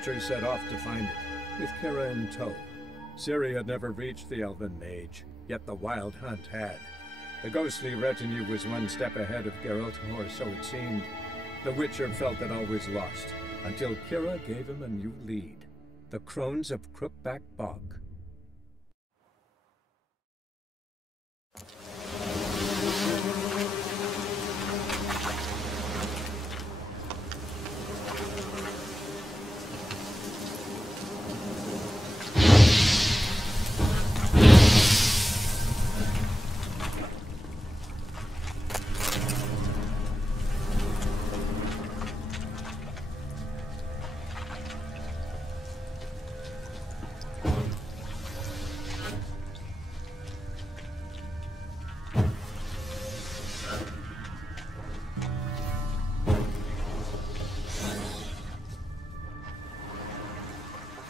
Archer set off to find it, with Kira in tow. Ciri had never reached the Elven Mage, yet the Wild Hunt had. The ghostly retinue was one step ahead of Geralt, or so it seemed. The Witcher felt it always lost, until Kira gave him a new lead. The Crones of Crookback Bog.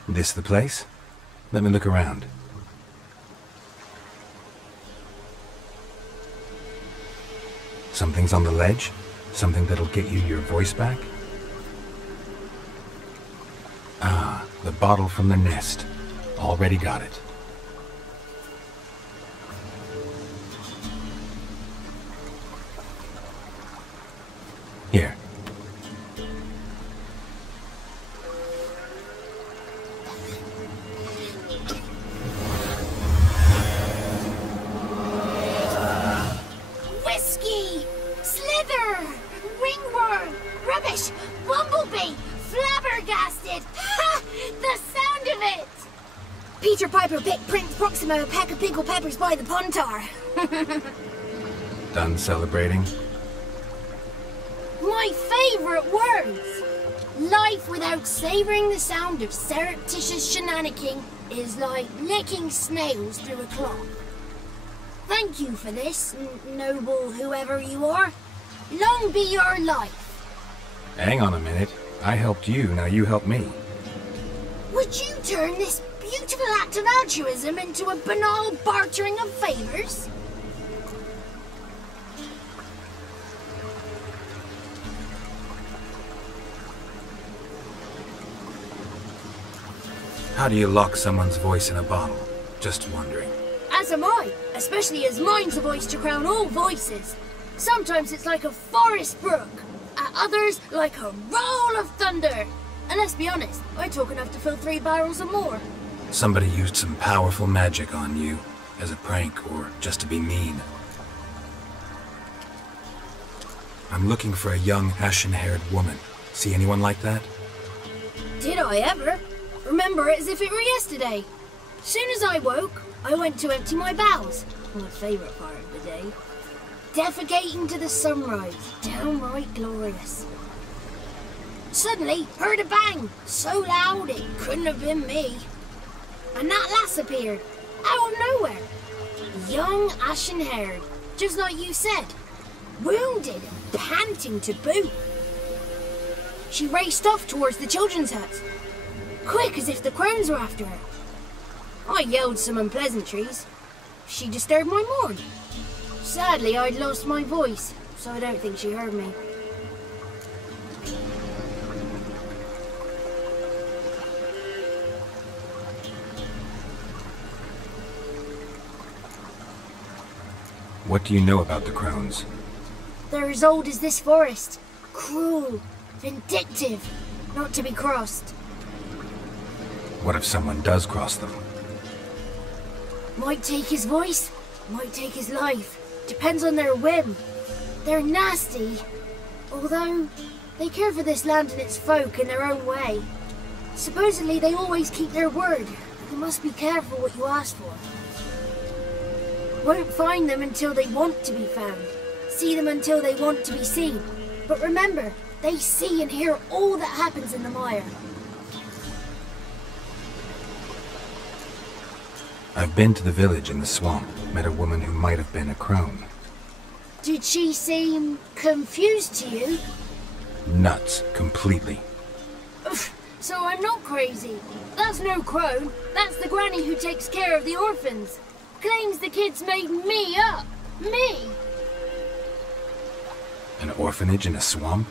This the place? Let me look around. Something's on the ledge? Something that'll get you your voice back? Ah, the bottle from the nest. Already got it. Here. A pack of pickled peppers by the puntar. Done celebrating? My favorite words! Life without savoring the sound of surreptitious shenanigans is like licking snails through a cloth. Thank you for this, noble whoever you are. Long be your life. Hang on a minute. I helped you, now you help me. Would you turn this beautiful act of altruism into a banal bartering of favors? How do you lock someone's voice in a bottle? Just wondering. As am I, especially as mine's a voice to crown all voices. Sometimes it's like a forest brook, at others like a roll of thunder. And let's be honest, I talk enough to fill 3 barrels or more. Somebody used some powerful magic on you, as a prank or just to be mean. I'm looking for a young, ashen-haired woman. See anyone like that? Did I ever? Remember it as if it were yesterday. Soon as I woke, I went to empty my bowels. My favourite part of the day. Defecating to the sunrise. Downright glorious. Suddenly, heard a bang. So loud it couldn't have been me. And that lass appeared, out of nowhere. Young, ashen-haired, just like you said. Wounded and panting to boot. She raced off towards the children's hut, quick as if the crones were after her. I yelled some unpleasantries. She disturbed my morn. Sadly, I'd lost my voice, so I don't think she heard me. What do you know about the crones? They're as old as this forest. Cruel, vindictive, not to be crossed. What if someone does cross them? Might take his voice, might take his life. Depends on their whim. They're nasty, although they care for this land and its folk in their own way. Supposedly they always keep their word. You must be careful what you ask for. Won't find them until they want to be found. See them until they want to be seen. But remember, they see and hear all that happens in the mire. I've been to the village in the swamp, met a woman who might have been a crone. Did she seem confused to you? Nuts, completely. Oof, so I'm not crazy. That's no crone. That's the granny who takes care of the orphans. Claims the kids made me up. Me! An orphanage in a swamp?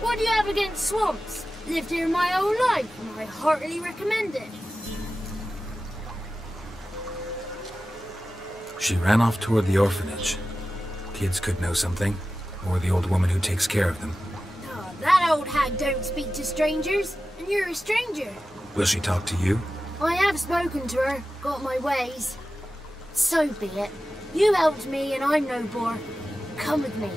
What do you have against swamps? Lived here my whole life, and I heartily recommend it. She ran off toward the orphanage. Kids could know something, or the old woman who takes care of them. Oh, that old hag don't speak to strangers, and you're a stranger. Will she talk to you? I have spoken to her, got my ways. So be it. You helped me, and I'm no bore. Come with me.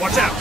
Watch out!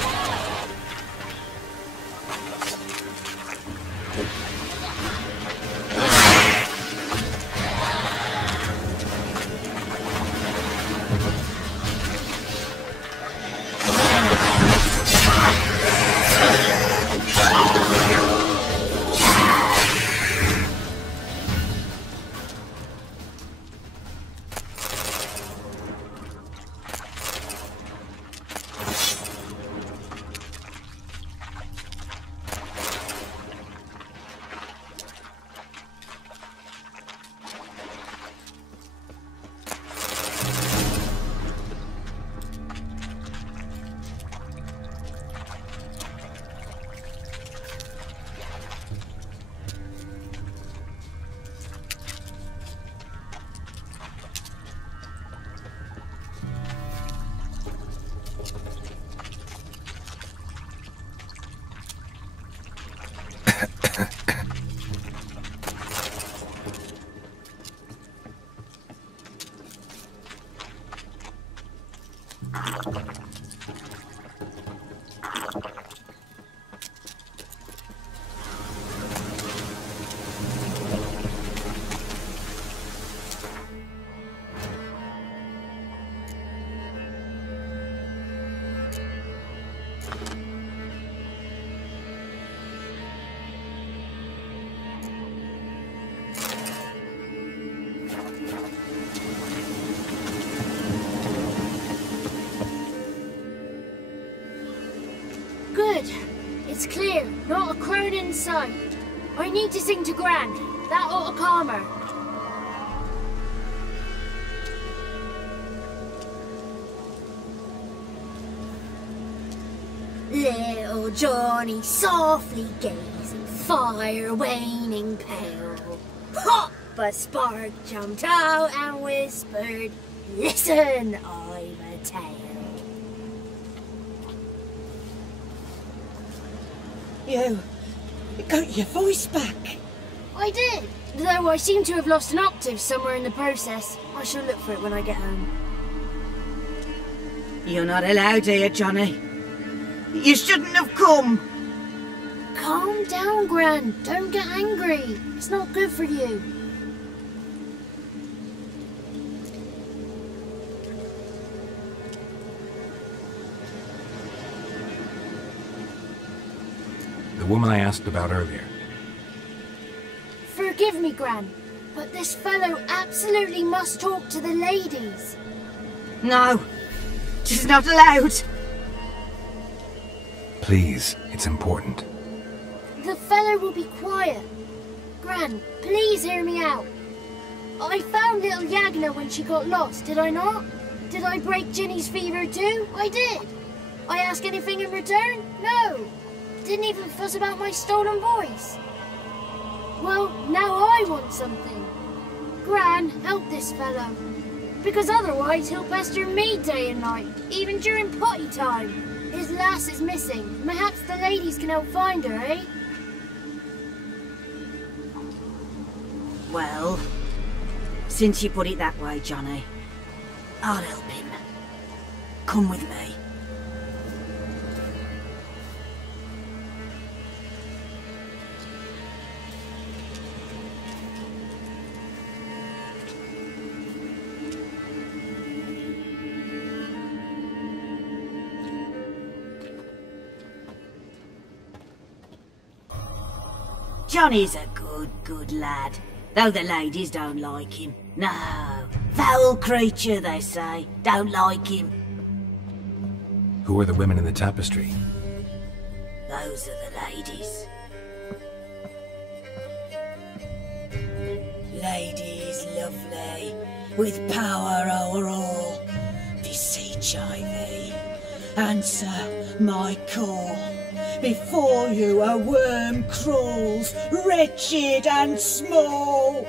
Good. It's clear. Not a crowd in sight. I need to sing to Gran. That ought to calm her. Little Johnny softly gazing, fire waning pale. Hop! A spark jumped out and whispered, "Listen, I'm a tale." You got your voice back. I did, though I seem to have lost an octave somewhere in the process. I shall look for it when I get home. You're not allowed here, Johnny. You shouldn't have come. Calm down, Gran. Don't get angry. It's not good for you. The woman I asked about earlier. Forgive me, Gran, but this fellow absolutely must talk to the ladies. No, she's not allowed. Please, it's important. The fellow will be quiet. Gran, please hear me out. I found little Yagna when she got lost, did I not? Did I break Ginny's fever too? I did. I ask anything in return? No. Didn't even fuss about my stolen voice. Well, now I want something. Gran, help this fellow. Because otherwise he'll pester me day and night, even during potty time. His lass is missing. Perhaps the ladies can help find her, eh? Well, since you put it that way, Johnny, I'll help him. Come with me. Johnny's a good lad. Though the ladies don't like him. No. Foul creature, they say. Don't like him. Who are the women in the tapestry? Those are the ladies. Ladies lovely, with power o'er all. Beseech I thee, answer my call. Before you a worm crawls, wretched and small.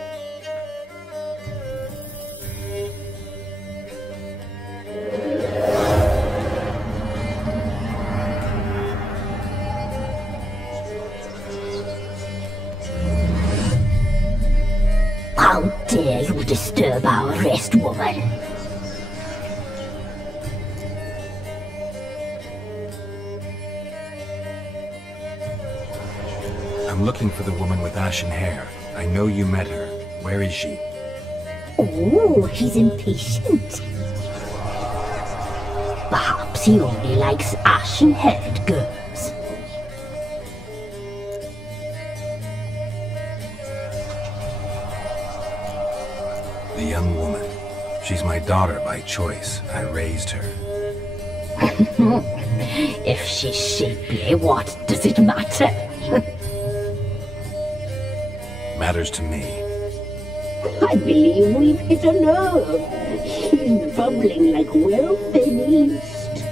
How dare you disturb our rest, woman? I'm looking for the woman with ashen hair. I know you met her. Where is she? Oh, he's impatient. Perhaps he only likes ashen-haired girls. The young woman. She's my daughter by choice. I raised her. If she's shapely, what does it matter? Matters to me. I believe we've hit a nerve. He's bubbling like well-fed yeast.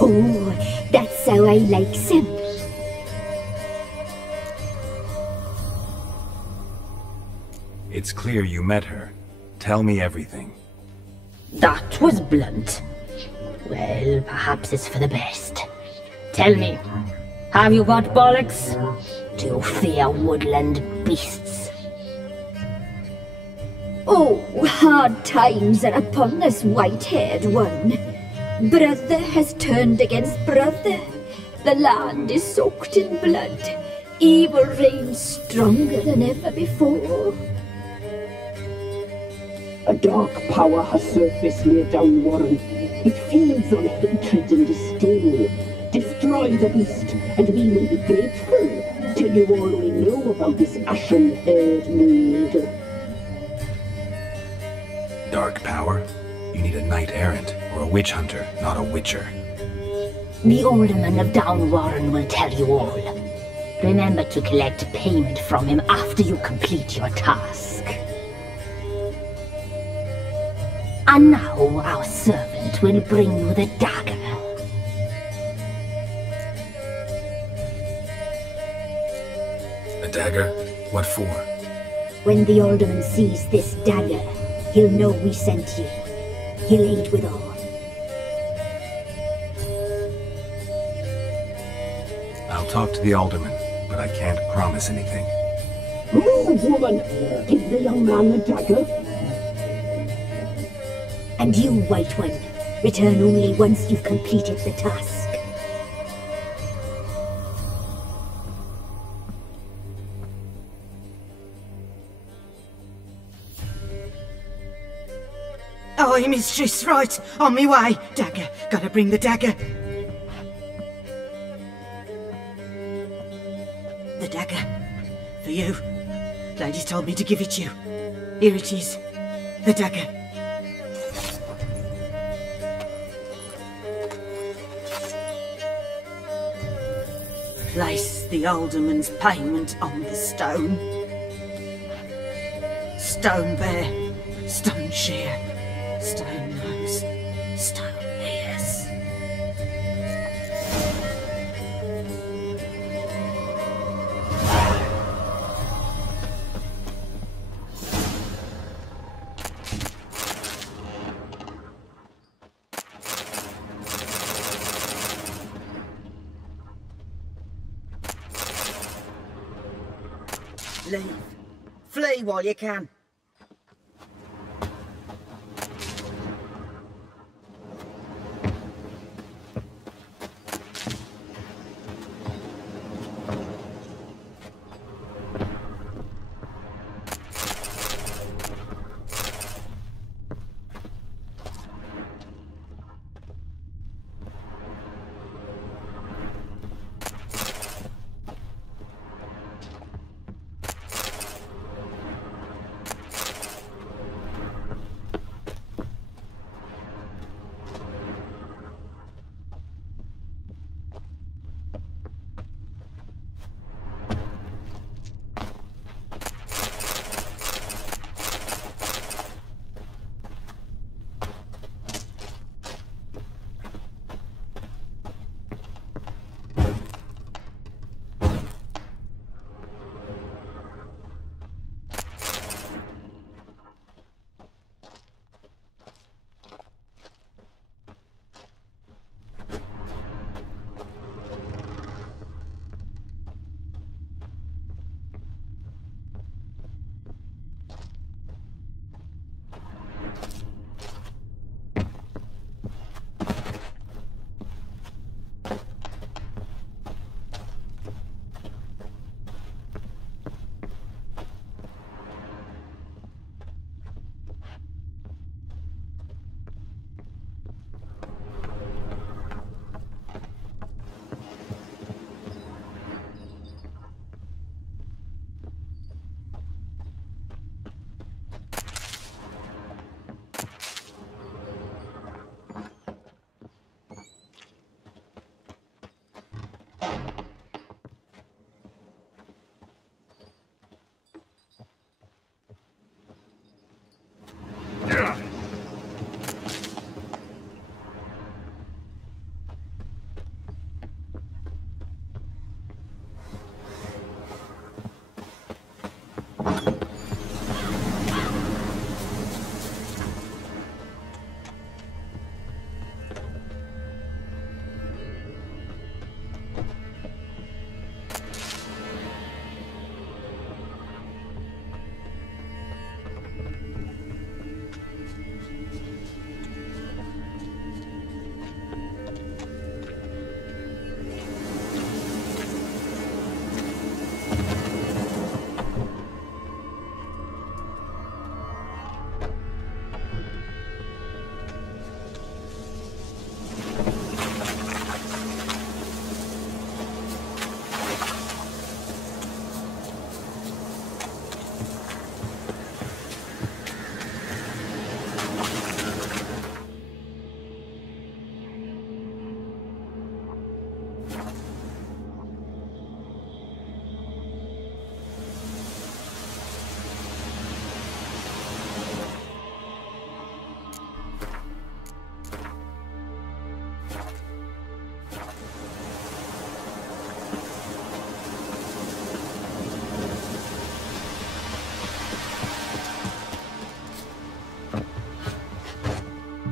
Oh, that's how I like him. It's clear you met her. Tell me everything. That was blunt. Well, perhaps it's for the best. Tell me, have you got bollocks? Do you fear woodland beasts? Oh, hard times are upon us, white-haired one. Brother has turned against brother. The land is soaked in blood. Evil reigns stronger than ever before. A dark power has surfaced near Downwarren. It feeds on hatred and disdain. Destroy the beast, and we will be grateful. Tell you all we know about this ashen-haired maid. Dark power? You need a knight-errant or a witch hunter, not a witcher. The alderman of Downwarren will tell you all. Remember to collect payment from him after you complete your task. And now our servant will bring you the dagger. A dagger? What for? When the alderman sees this dagger, he'll know we sent you. He'll aid with all. I'll talk to the alderman, but I can't promise anything. Move, woman! Give the young man the dagger. And you, White One, return only once you've completed the task. Aye, mistress, right. On me way. Dagger. Gotta bring the dagger. The dagger. For you. Ladies told me to give it you. Here it is. The dagger. Place the alderman's payment on the stone. Stone bear, stone shear, stone nose, stone ears. Leave. Flee while you can.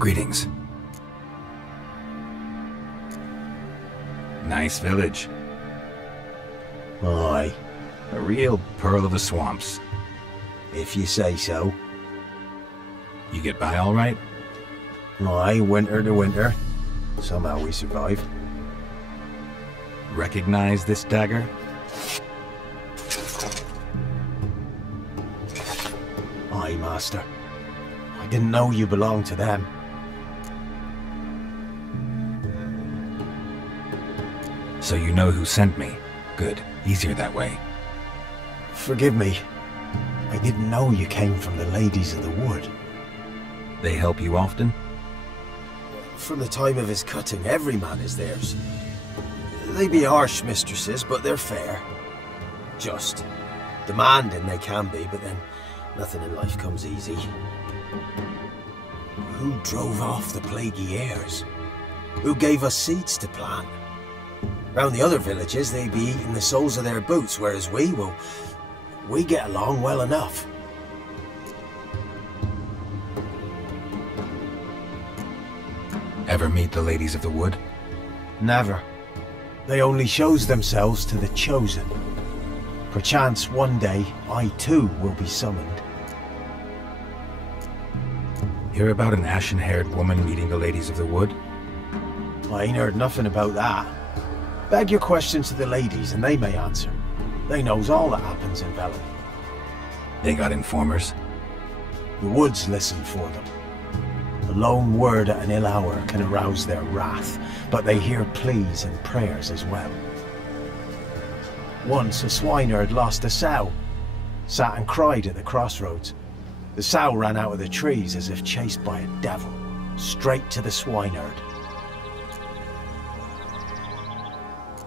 Greetings. Nice village. Aye, A real pearl of the swamps. if you say so. You get by all right? Aye, winter to winter. Somehow we survive. Recognize this dagger? Aye, master. I didn't know you belonged to them. So you know who sent me. Good. Easier that way. Forgive me. I didn't know you came from the Ladies of the Wood. They help you often? From the time of his cutting, every man is theirs. They be harsh mistresses, but they're fair. Just. Demanding they can be, but then nothing in life comes easy. Who drove off the plaguey heirs? Who gave us seeds to plant? Round the other villages, they be eating the soles of their boots, whereas we get along well enough. Ever meet the Ladies of the Wood? Never. They only shows themselves to the chosen. Perchance one day, I too will be summoned. Hear about an ashen-haired woman meeting the Ladies of the Wood? I ain't heard nothing about that. Beg your questions to the ladies and they may answer. They knows all that happens in Velen. They got informers? The woods listen for them. A lone word at an ill hour can arouse their wrath, but they hear pleas and prayers as well. Once a swineherd lost a sow, sat and cried at the crossroads. The sow ran out of the trees as if chased by a devil, straight to the swineherd.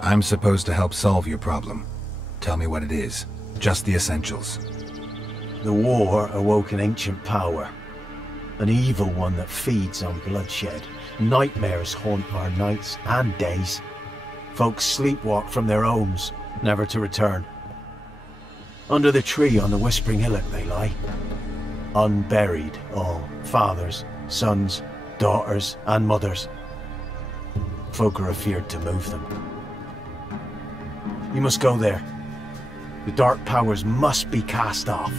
I'm supposed to help solve your problem. Tell me what it is. Just the essentials. The war awoke an ancient power. An evil one that feeds on bloodshed. Nightmares haunt our nights and days. Folks sleepwalk from their homes, never to return. Under the tree on the Whispering Hillock they lie. Unburied all, fathers, sons, daughters and mothers. Folk are afeared to move them. You must go there. The dark powers must be cast off.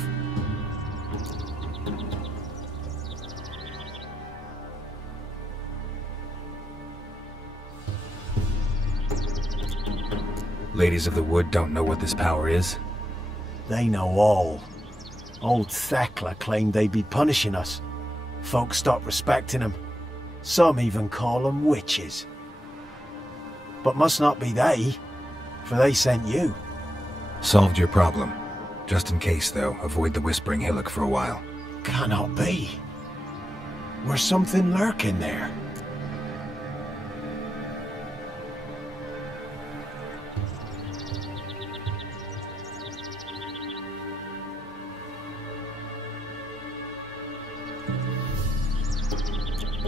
Ladies of the Wood don't know what this power is? They know all. Old Thekla claimed they'd be punishing us. Folks stopped respecting them. Some even call them witches. But must not be they, for they sent you. Solved your problem. Just in case, though, avoid the Whispering Hillock for a while. Cannot be. There's something lurking there.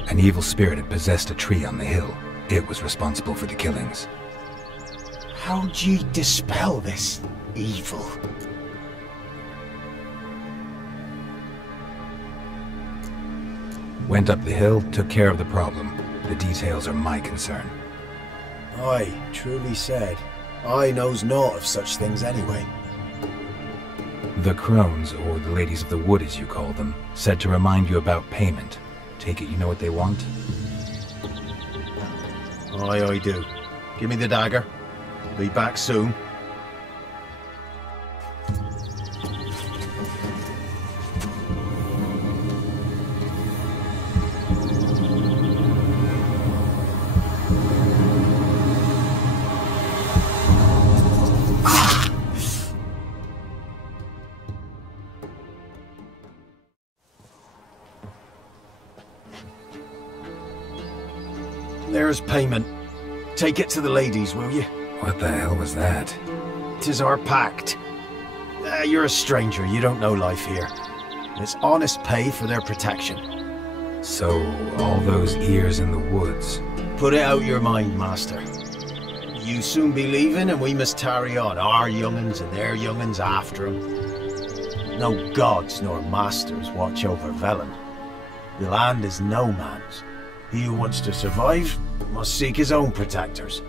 An evil spirit had possessed a tree on the hill. It was responsible for the killings. How'd ye dispel this evil? Went up the hill, took care of the problem. The details are my concern. Aye, truly said. I knows naught of such things anyway. The crones, or the Ladies of the Wood as you call them, said to remind you about payment. Take it you know what they want? Aye, I do. Give me the dagger. Be back soon. There's payment. Take it to the ladies, will you? What the hell was that? 'Tis our pact. You're a stranger, you don't know life here. It's honest pay for their protection. So, all those ears in the woods. Put it out your mind, master. You soon be leaving and we must tarry on, our young'uns and their young'uns after 'em. No gods nor masters watch over Velen. The land is no man's. He who wants to survive must seek his own protectors.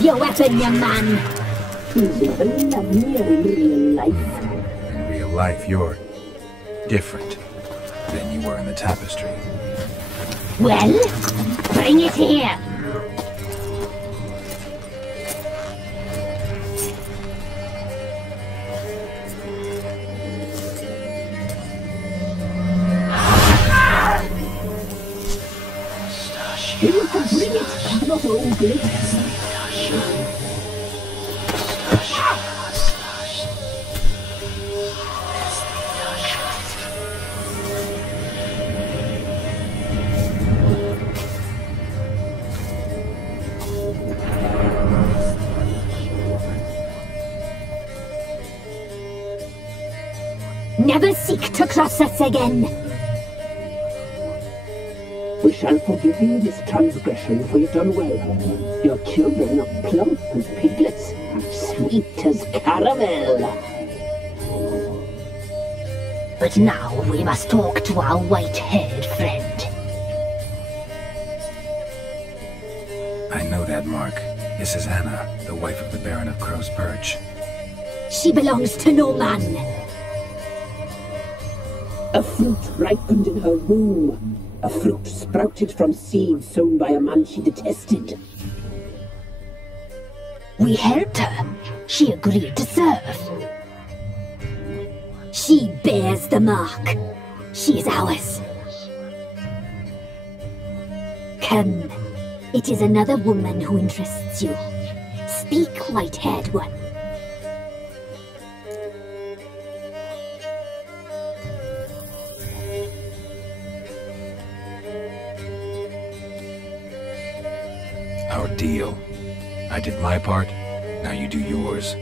Your weapon, young man. He's even lovelier in real life. In real life, you're different than you were in the tapestry. Well, bring it here. You can bring it, not hold it. Never seek to cross us again. We shall forgive you this transgression, for you've done well. Your children are plump as piglets, sweet as caramel. But now we must talk to our white-haired friend. I know that mark. This is Anna, the wife of the Baron of Crow's Perch. She belongs to no man. A fruit ripened in her womb. A fruit sprouted from seeds sown by a man she detested. We helped her. She agreed to serve. She bears the mark. She is ours. Come. It is another woman who interests you. Speak, white-haired one. Our deal. I did my part, now you do yours.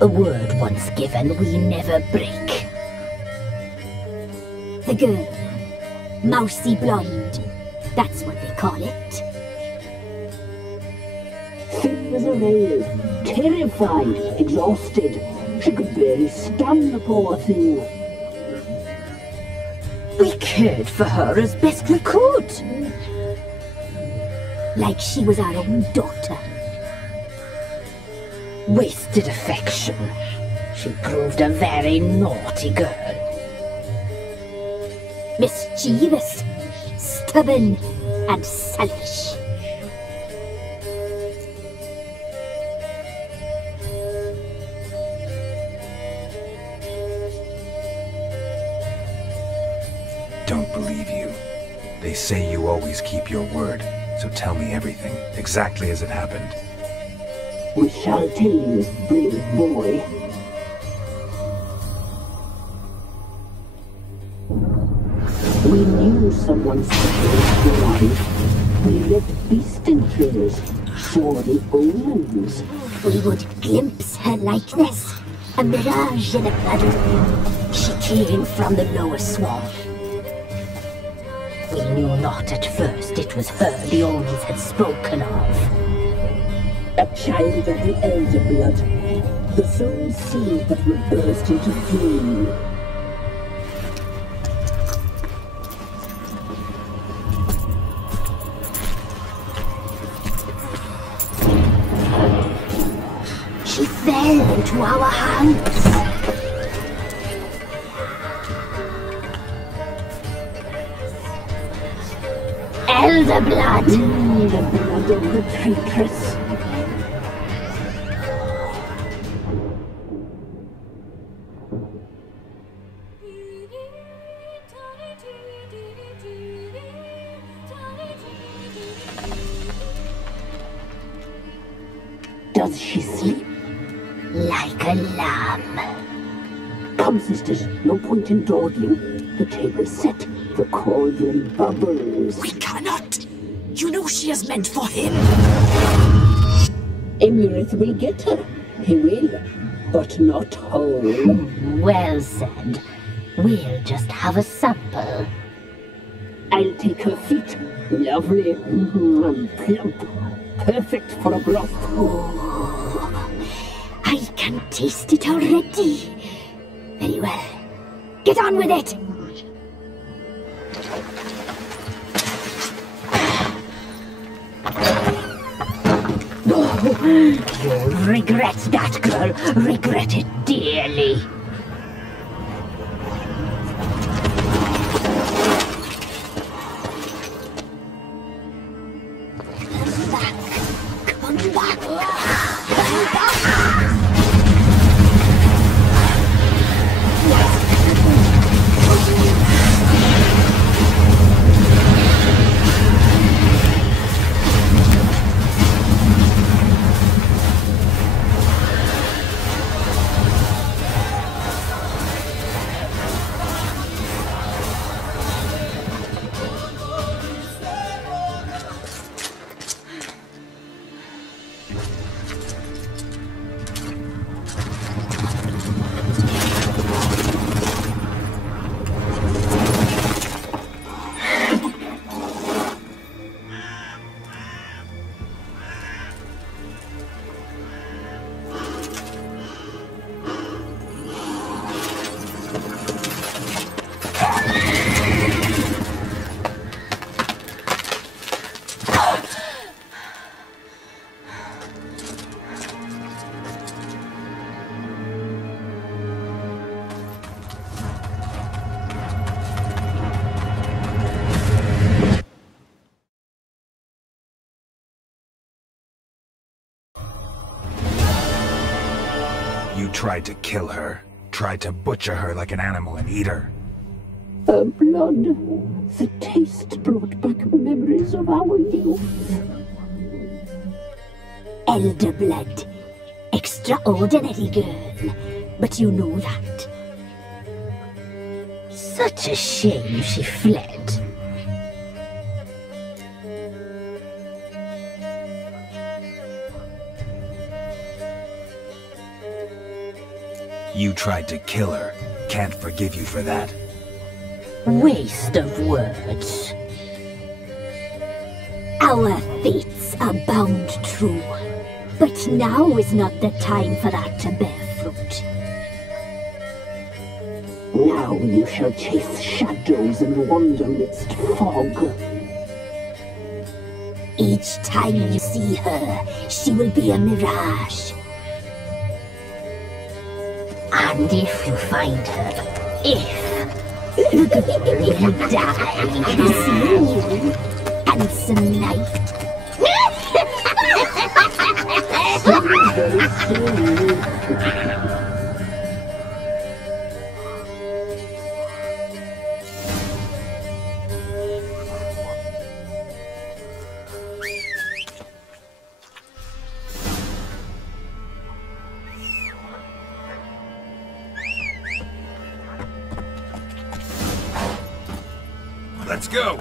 A word once given, we never break. The girl. Mousy blonde. That's what they call it. Thin as a rail, terrified, exhausted. She could barely stand, the poor thing. We cared for her as best we could. Like she was our own daughter. Wasted affection. She proved a very naughty girl. Mischievous, stubborn, and selfish. Don't believe you. They say you always keep your word, so tell me everything, exactly as it happened. We shall tell you, brave boy. We knew someone supposed to arrive. We read beast enclosures, saw the omens. We would glimpse her likeness, a mirage in a puddle. She came from the lower swamp. We knew not at first it was her the omens had spoken of. A child of the elder blood, the soul seed that would burst into flame. She fell into our hands. Elder blood! The blood of the traitress. Does she sleep? Like a lamb. Come, sisters, no point in dawdling. The table's set, the cauldron bubbles. We cannot! You know she is meant for him! Emurith will get her. He will, but not whole. Well said. We'll just have a sample. I'll take her feet. Lovely. Plump. Perfect for a broth. I can taste it already. Very well. Get on with it! You'll regret that, girl. Regret it dearly. Come back. You tried to kill her. Tried to butcher her like an animal and eat her. Her blood. The taste brought back memories of our youth. Elder blood. Extraordinary girl. But you know that. Such a shame she fled. You tried to kill her. Can't forgive you for that. Waste of words. Our fates are bound true. But now is not the time for that to bear fruit. Now you shall chase shadows and wander midst fog. Each time you see her, she will be a mirage. And if you find her, you die, seeing you, handsome knight. Let's go!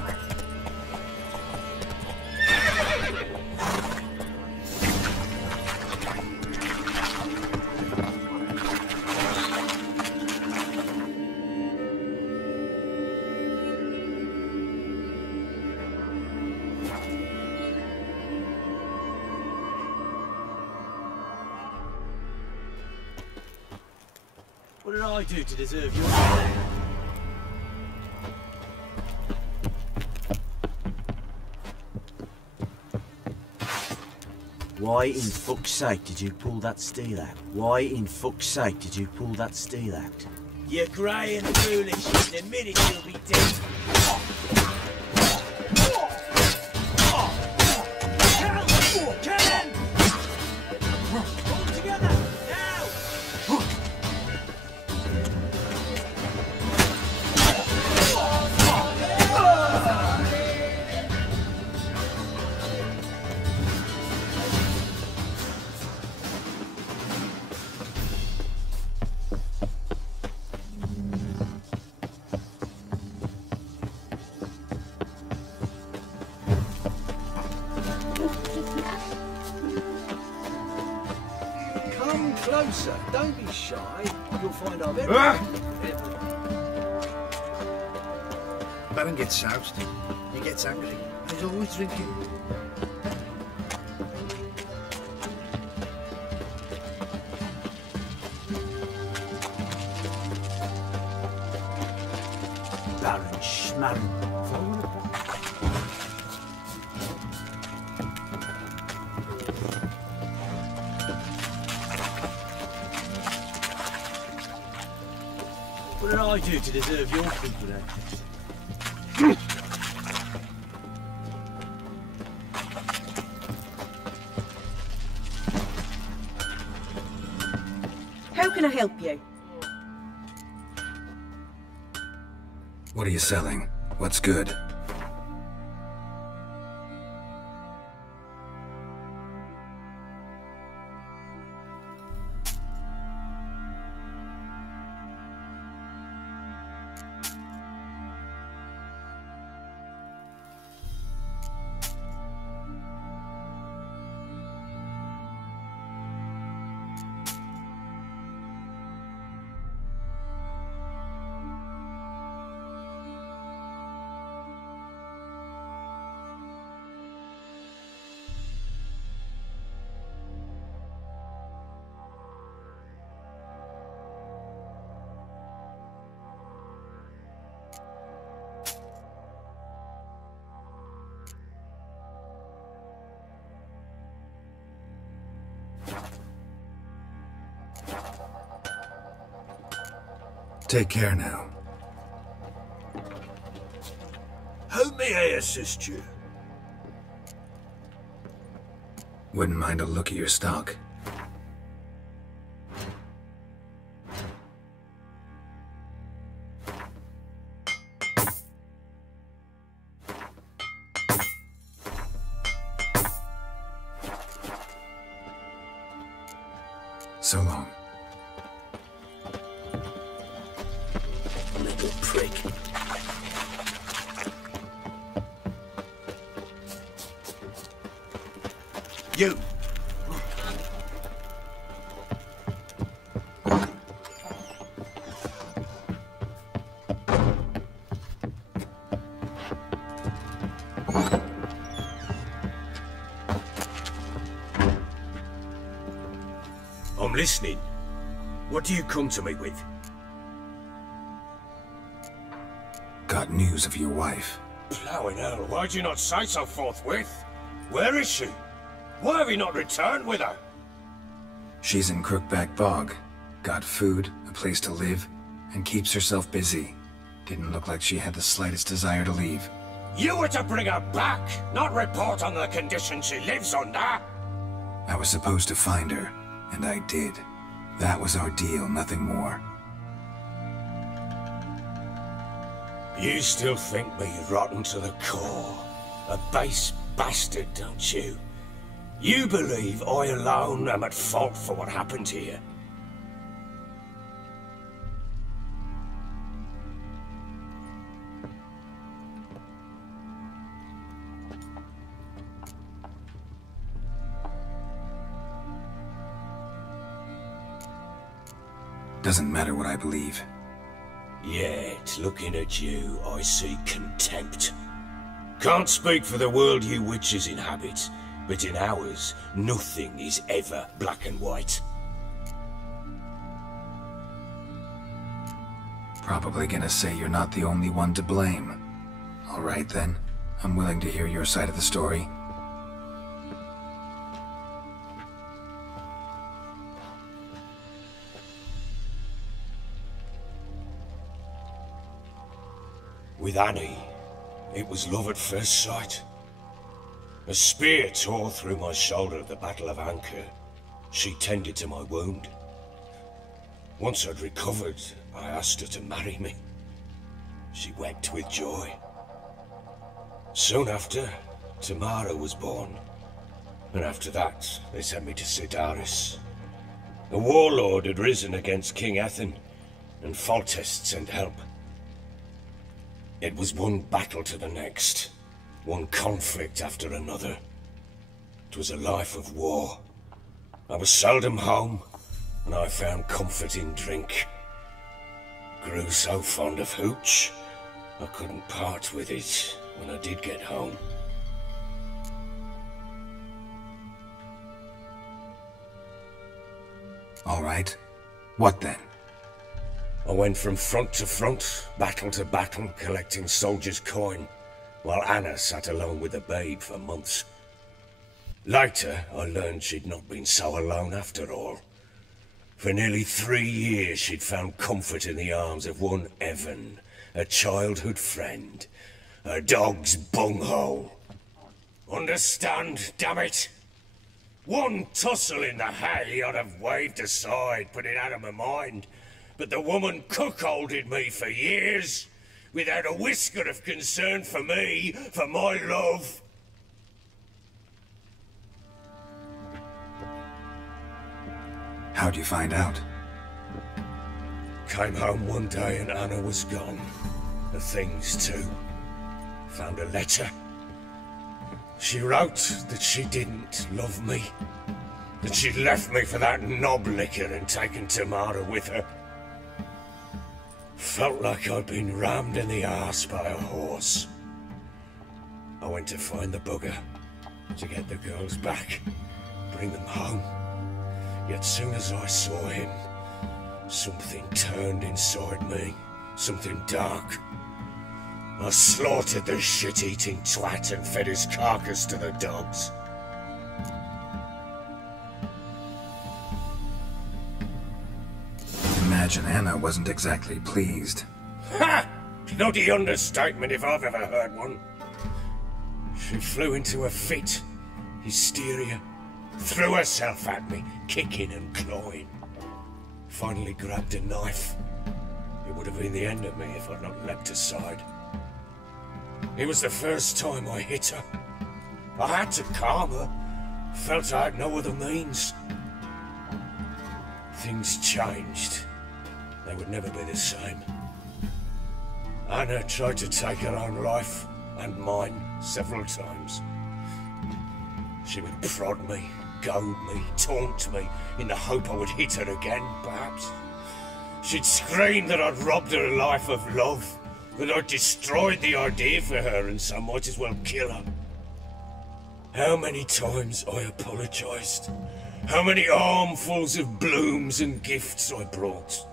What did I do to deserve your... Why in fuck's sake did you pull that steel out? Why in fuck's sake did you pull that steel out? You're grey and foolish. In a minute you'll be dead. All together, now! closer. Don't be shy. You'll find I've Baron gets soused. He gets angry. He's always drinking. Baron Schmarren. What did I do to deserve your company? How can I help you? What are you selling? What's good? Take care now. How may I assist you? Wouldn't mind a look at your stock. So long. Little prick. You! I'm listening. What do you come to me with? Got news of your wife. Plowing hell, why'd you not say so forthwith? Where is she? Why have you not returned with her? She's in Crookback Bog. Got food, a place to live, and keeps herself busy. Didn't look like she had the slightest desire to leave. You were to bring her back, not report on the conditions she lives under. I was supposed to find her, and I did. That was our deal, nothing more. You still think me rotten to the core. A base bastard, don't you? You believe I alone am at fault for what happened here. Doesn't matter what I believe. Yet, looking at you, I see contempt. Can't speak for the world you witches inhabit, but in ours, nothing is ever black and white. Probably gonna say you're not the only one to blame. All right then, I'm willing to hear your side of the story. With Annie, it was love at first sight. A spear tore through my shoulder at the Battle of Anchor. She tended to my wound. Once I'd recovered, I asked her to marry me. She wept with joy. Soon after, Tamara was born. And after that, they sent me to Sidaris. A warlord had risen against King Ethan, and Foltest sent help. It was one battle to the next, one conflict after another. It was a life of war. I was seldom home, and I found comfort in drink. Grew so fond of hooch, I couldn't part with it when I did get home. All right. What then? I went from front to front, battle to battle, collecting soldiers' coin, while Anna sat alone with the babe for months. Later, I learned she'd not been so alone after all. For nearly 3 years, she'd found comfort in the arms of one Evan, a childhood friend, a dog's bunghole. Understand, damn it? One tussle in the hay I'd have waved aside, put it out of my mind. But the woman cuckolded me for years, without a whisker of concern for me, for my love. How'd you find out? Came home one day and Anna was gone. The things too. Found a letter. She wrote that she didn't love me. That she'd left me for that knob licker and taken Tamara with her. Felt like I'd been rammed in the arse by a horse. I went to find the bugger, to get the girls back, bring them home. Yet soon as I saw him, something turned inside me, something dark. I slaughtered the shit-eating twat and fed his carcass to the dogs. Imagine Anna wasn't exactly pleased. Ha! Bloody understatement if I've ever heard one. She flew into a fit, hysteria, threw herself at me, kicking and clawing. Finally grabbed a knife. It would have been the end of me if I'd not leapt aside. It was the first time I hit her. I had to calm her. Felt I had no other means. Things changed. They would never be the same. Anna tried to take her own life, and mine, several times. She would prod me, goad me, taunt me, in the hope I would hit her again, perhaps. She'd scream that I'd robbed her life of love, that I'd destroyed the idea for her, and so might as well kill her. How many times I apologized. How many armfuls of blooms and gifts I brought.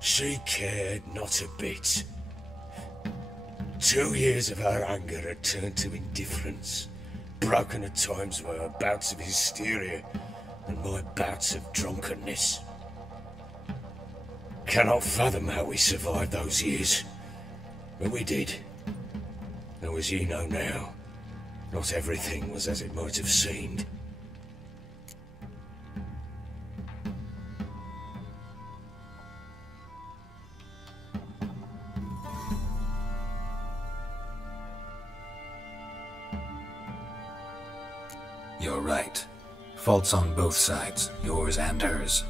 She cared not a bit. 2 years of her anger had turned to indifference, broken at times by her bouts of hysteria and my bouts of drunkenness. Cannot fathom how we survived those years, but we did. Though as you know now, not everything was as it might have seemed. You're right. Faults on both sides, yours and hers.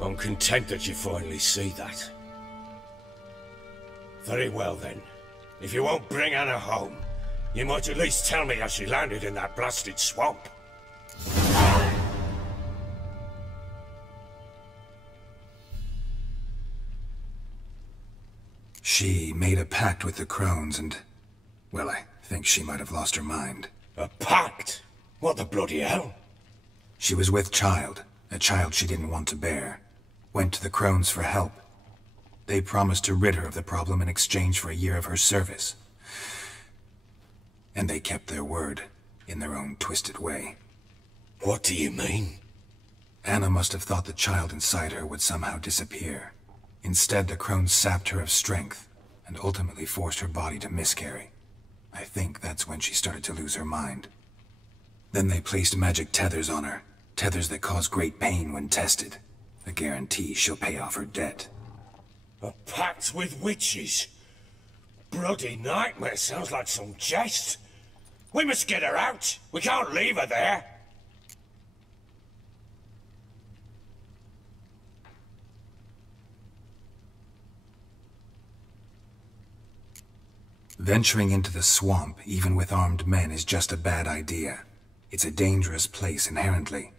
I'm content that you finally see that. Very well then. If you won't bring Anna home, you might at least tell me how she landed in that blasted swamp. She made a pact with the crones and... well, I think she might have lost her mind. A pact? What the bloody hell? She was with child, a child she didn't want to bear. Went to the crones for help. They promised to rid her of the problem in exchange for a year of her service. And they kept their word, in their own twisted way. What do you mean? Anna must have thought the child inside her would somehow disappear. Instead, the crones sapped her of strength, and ultimately forced her body to miscarry. I think that's when she started to lose her mind. Then they placed magic tethers on her, tethers that cause great pain when tested. A guarantee she'll pay off her debt. A pact with witches? Bloody nightmare, sounds like some jest. We must get her out. We can't leave her there. Venturing into the swamp, even with armed men, is just a bad idea. It's a dangerous place inherently,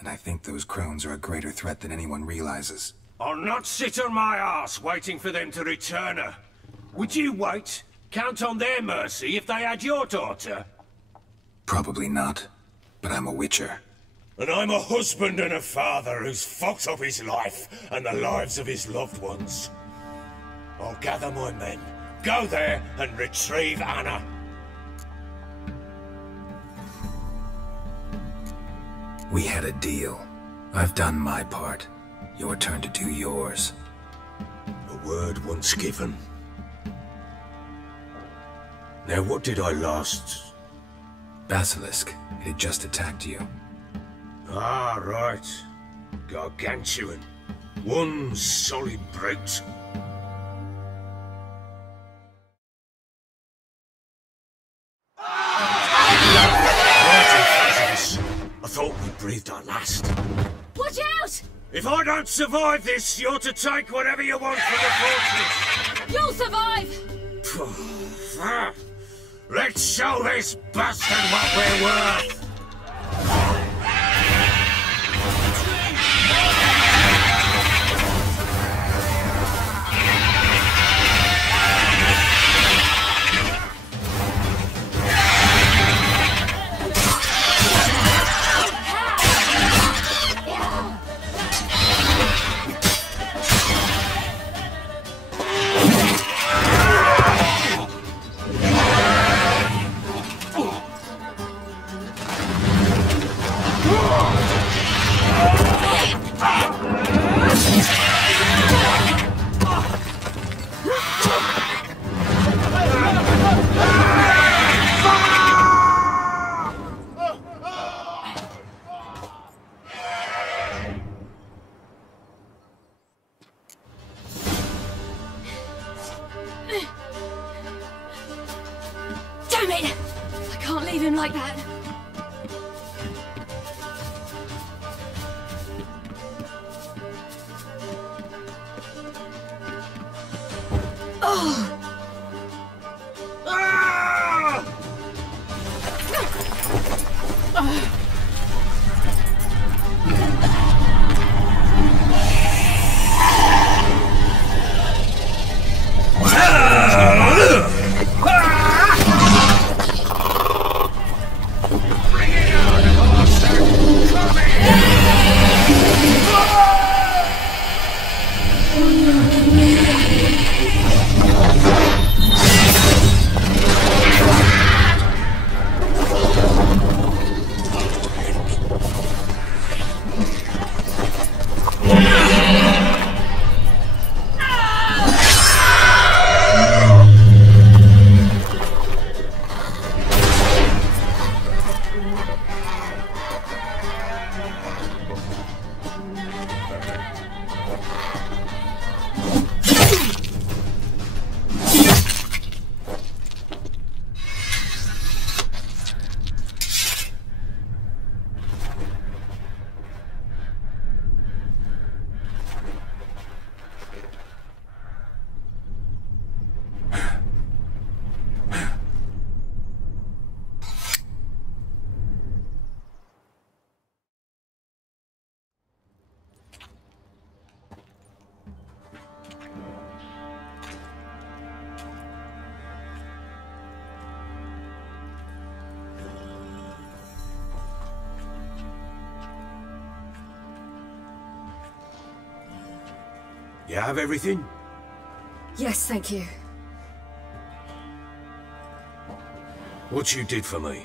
and I think those crones are a greater threat than anyone realizes. I'll not sit on my arse waiting for them to return her. Would you wait? Count on their mercy if they had your daughter? Probably not, but I'm a witcher. And I'm a husband and a father who's fucked up his life and the lives of his loved ones. I'll gather my men, go there and retrieve Anna. We had a deal. I've done my part. Your turn to do yours. A word once given. Now what did I last... Basilisk. It had just attacked you. Ah, right. Gargantuan. One solid brute. I thought we breathed our last. Watch out! If I don't survive this, you're to take whatever you want from the fortress. You'll survive! Let's show this bastard what we're worth! Damn it! I can't leave him like that. Oh! You have everything? Yes, thank you. What you did for me,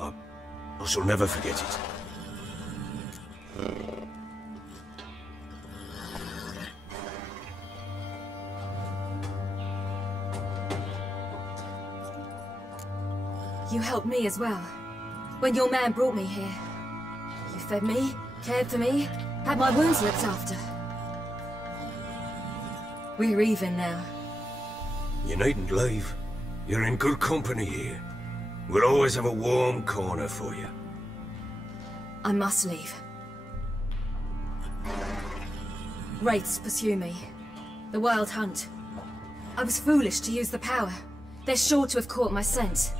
I shall never forget it. You helped me as well. When your man brought me here. You fed me, cared for me, had my wounds looked after. We're even now. You needn't leave. You're in good company here. We'll always have a warm corner for you. I must leave. Wraiths pursue me. The Wild Hunt. I was foolish to use the power. They're sure to have caught my scent.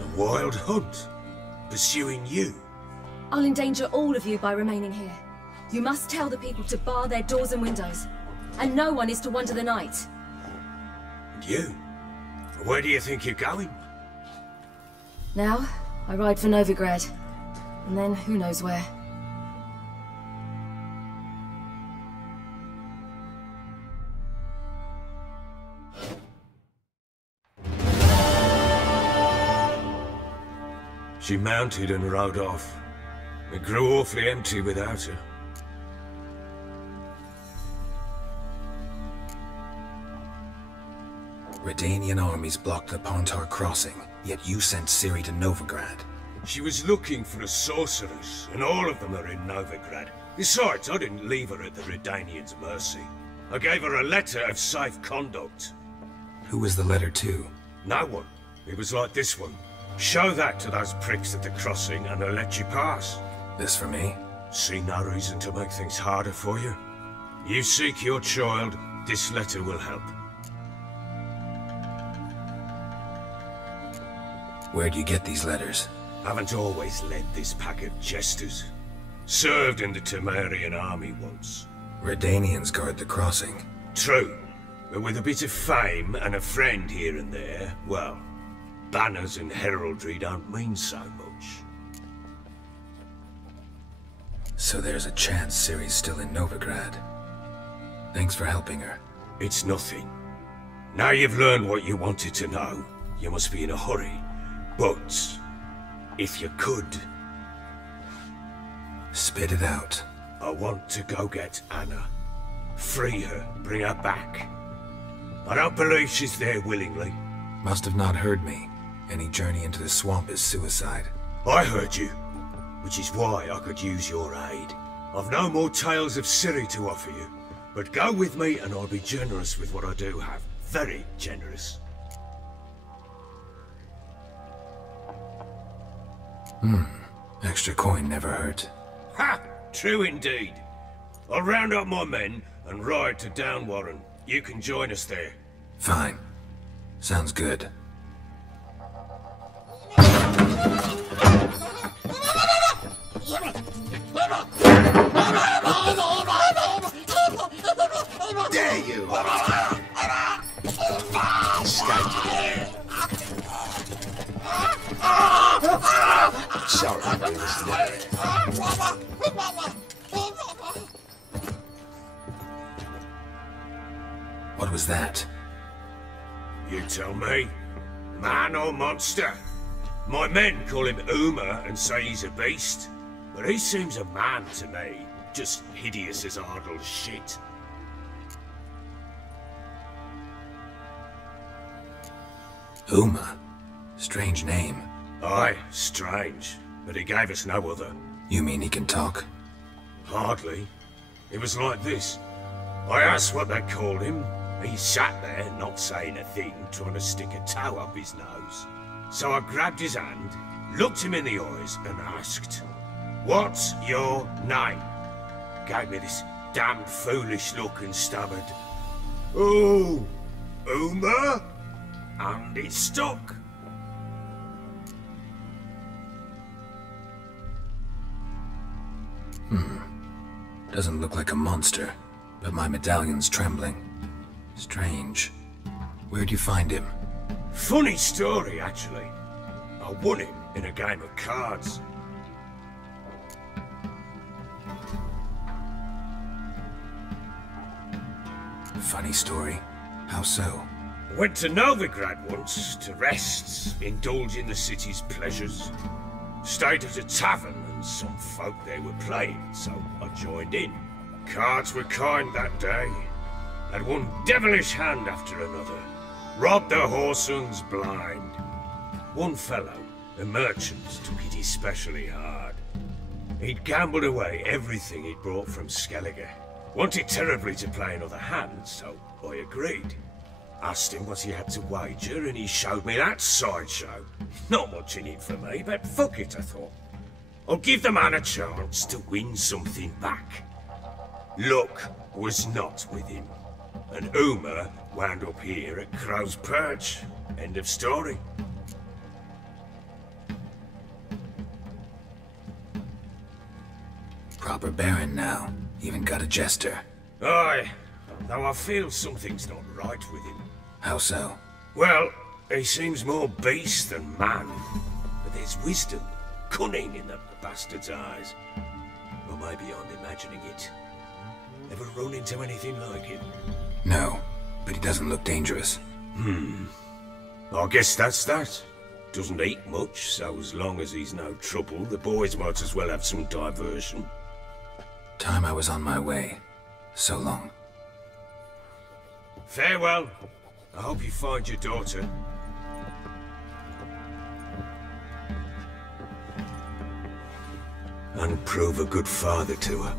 The Wild Hunt? Pursuing you? I'll endanger all of you by remaining here. You must tell the people to bar their doors and windows, and no one is to wander the night. And you? Where do you think you're going? Now, I ride for Novigrad, and then who knows where. She mounted and rode off. It grew awfully empty without her. Redanian armies blocked the Pontar crossing, yet you sent Ciri to Novigrad. She was looking for a sorceress, and all of them are in Novigrad. Besides, I didn't leave her at the Redanians' mercy. I gave her a letter of safe conduct. Who was the letter to? No one. It was like this one. Show that to those pricks at the crossing and they'll let you pass. This for me? See no reason to make things harder for you. You seek your child, this letter will help. Where'd you get these letters? Haven't always led this pack of jesters. Served in the Temerian army once. Redanians guard the crossing. True, but with a bit of fame and a friend here and there, well, banners and heraldry don't mean so much. So there's a chance Ciri's still in Novigrad. Thanks for helping her. It's nothing. Now you've learned what you wanted to know, you must be in a hurry. But, if you could... Spit it out. I want to go get Anna. Free her, bring her back. I don't believe she's there willingly. Must have not heard me. Any journey into the swamp is suicide. I heard you, which is why I could use your aid. I've no more tales of Ciri to offer you, but go with me and I'll be generous with what I do have. Very generous. Extra coin never hurt. Ha! True indeed. I'll round up my men and ride to Downwarren. You can join us there. Fine. Sounds good. There you are! Sorry, What was that? You tell me. Man or monster? My men call him Uma and say he's a beast, but he seems a man to me. Just hideous as Ardle's shit. Uma? Strange name. Aye, strange, but he gave us no other. You mean he can talk? Hardly. It was like this. I asked what they called him. He sat there, not saying a thing, trying to stick a toe up his nose. So I grabbed his hand, looked him in the eyes, and asked, "What's your name?" Gave me this damned foolish look and stammered, "Oh, Uma?" And it stuck. Doesn't look like a monster, but my medallion's trembling. Strange. Where'd you find him? Funny story, actually. I won him in a game of cards. Funny story. How so? Went to Novigrad once to rest, indulge in the city's pleasures. Stayed at a tavern and some folk there were playing, so I joined in. Cards were kind that day. Had one devilish hand after another. Robbed the whoresun's blind. One fellow, a merchant, took it especially hard. He'd gambled away everything he'd brought from Skellige. Wanted terribly to play another hand, so I agreed. Asked him what he had to wager, and he showed me that sideshow. Not much in it for me, but fuck it, I thought. I'll give the man a chance to win something back. Luck was not with him, and Uma wound up here at Crow's Perch. End of story. proper baron now. Even got a jester. Aye, though I feel something's not right with him. How so? Well, he seems more beast than man. But there's wisdom, cunning in the bastard's eyes. Or maybe I'm imagining it. Ever run into anything like him? No, but he doesn't look dangerous. I guess that's that. Doesn't eat much, so as long as he's no trouble, the boys might as well have some diversion. Time I was on my way. So long. Farewell. I hope you find your daughter. And prove a good father to her.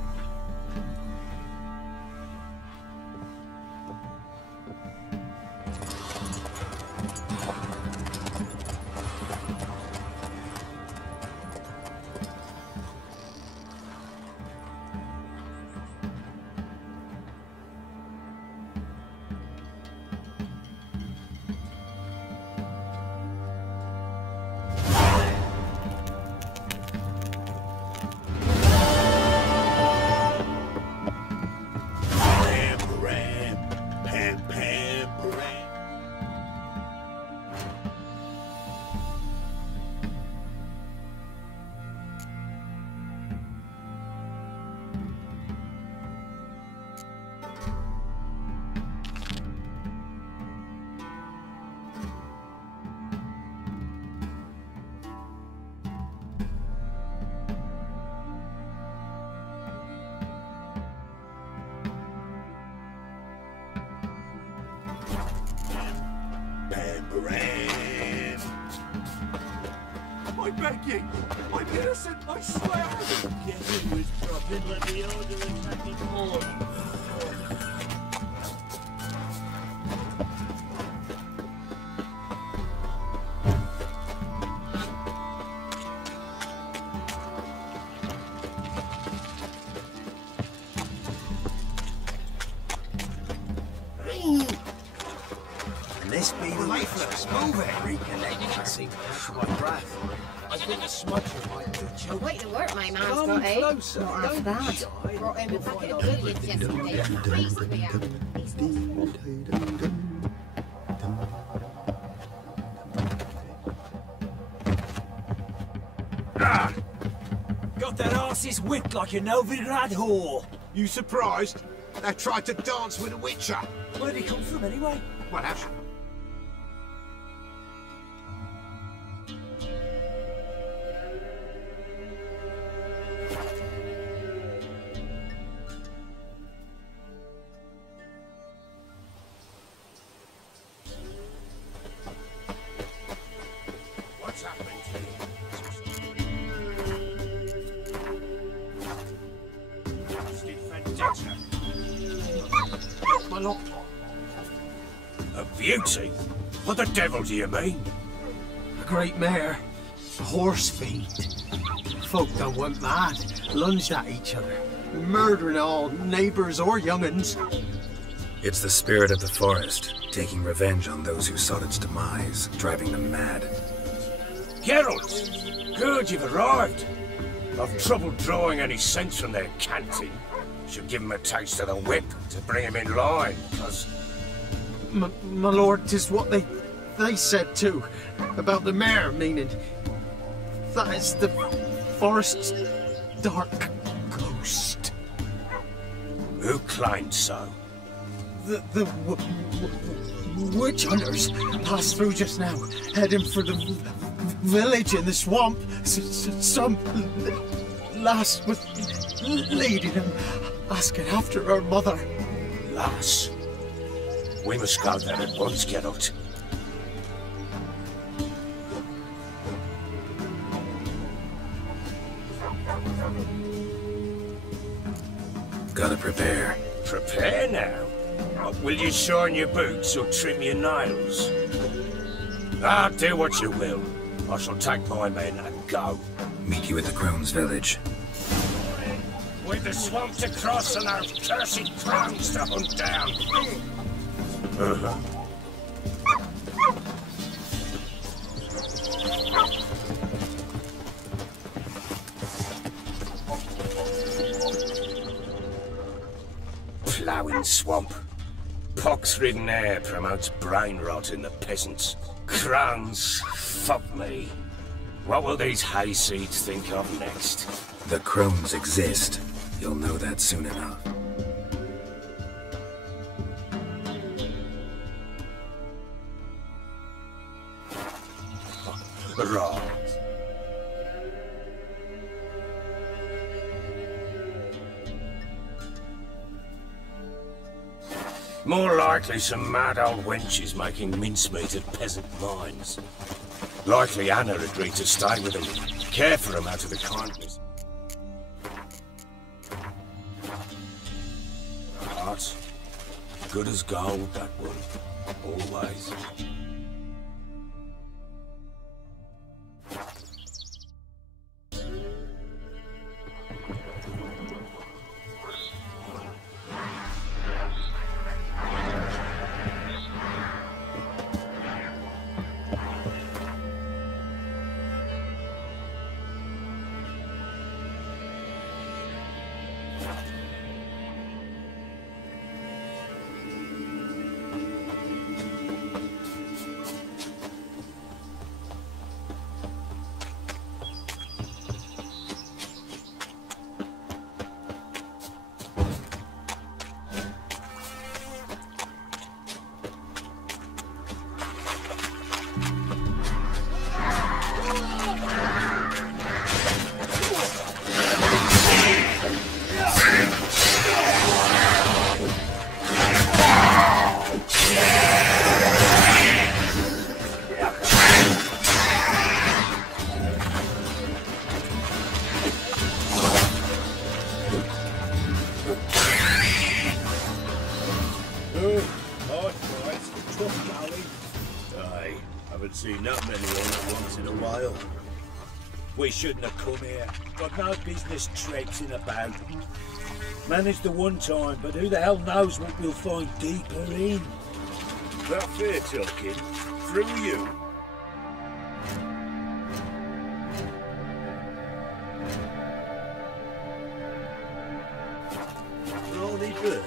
I beg you! I'm innocent, I swear! Get in with dropping, let me order a tacky more. This be the way for us. Move it. Reconnect. I see. My breath. I think a smudger might do choke. Wait to work, my man's Come got, eh? closer. Not half bad. Brought him a packet of goodies yesterday. Pleased to be out. Got that arse's whipped like a Novigrad whore. You surprised? They tried to dance with a witcher. Where'd he come from anyway? What happened? What's happened My A beauty? What the devil do you mean? A great mare. A horse feed. Folk done went mad. Lunged at each other. Murdering all neighbours or young'uns. It's the spirit of the forest, taking revenge on those who sought its demise, driving them mad. Geralt! Good, you've arrived. I've trouble drawing any sense from their canting. Should give him a taste of the whip to bring him in line, because... My lord, 'tis what they said too. About the mare, meaning... That is the forest's dark ghost. Who claimed so? The witch hunters passed through just now, heading for the village in the swamp. Some lass was leading them, asking after her mother. Lass? We must go there at once, Geralt. Gotta prepare. Prepare now? Will you shine your boots or trim your nails? Do what you will. I shall take my men and go. Meet you at the Crone's village. With the swamp to cross and our cursed crones to hunt down. rotting swamp. Pox-ridden air promotes brain rot in the peasants. Crones, fuck me. What will these hayseeds think of next? The crones exist. You'll know that soon enough. Right. More likely some mad old wenches making mincemeat at peasant mines. Likely Anna agreed to stay with them, care for them out of the kindness. But good as gold, that one. Always. We shouldn't have come here. Got no business traipsing about. Managed the one time, but who the hell knows what we'll find deeper in? That fair talking. Through you. Ronnie Bird.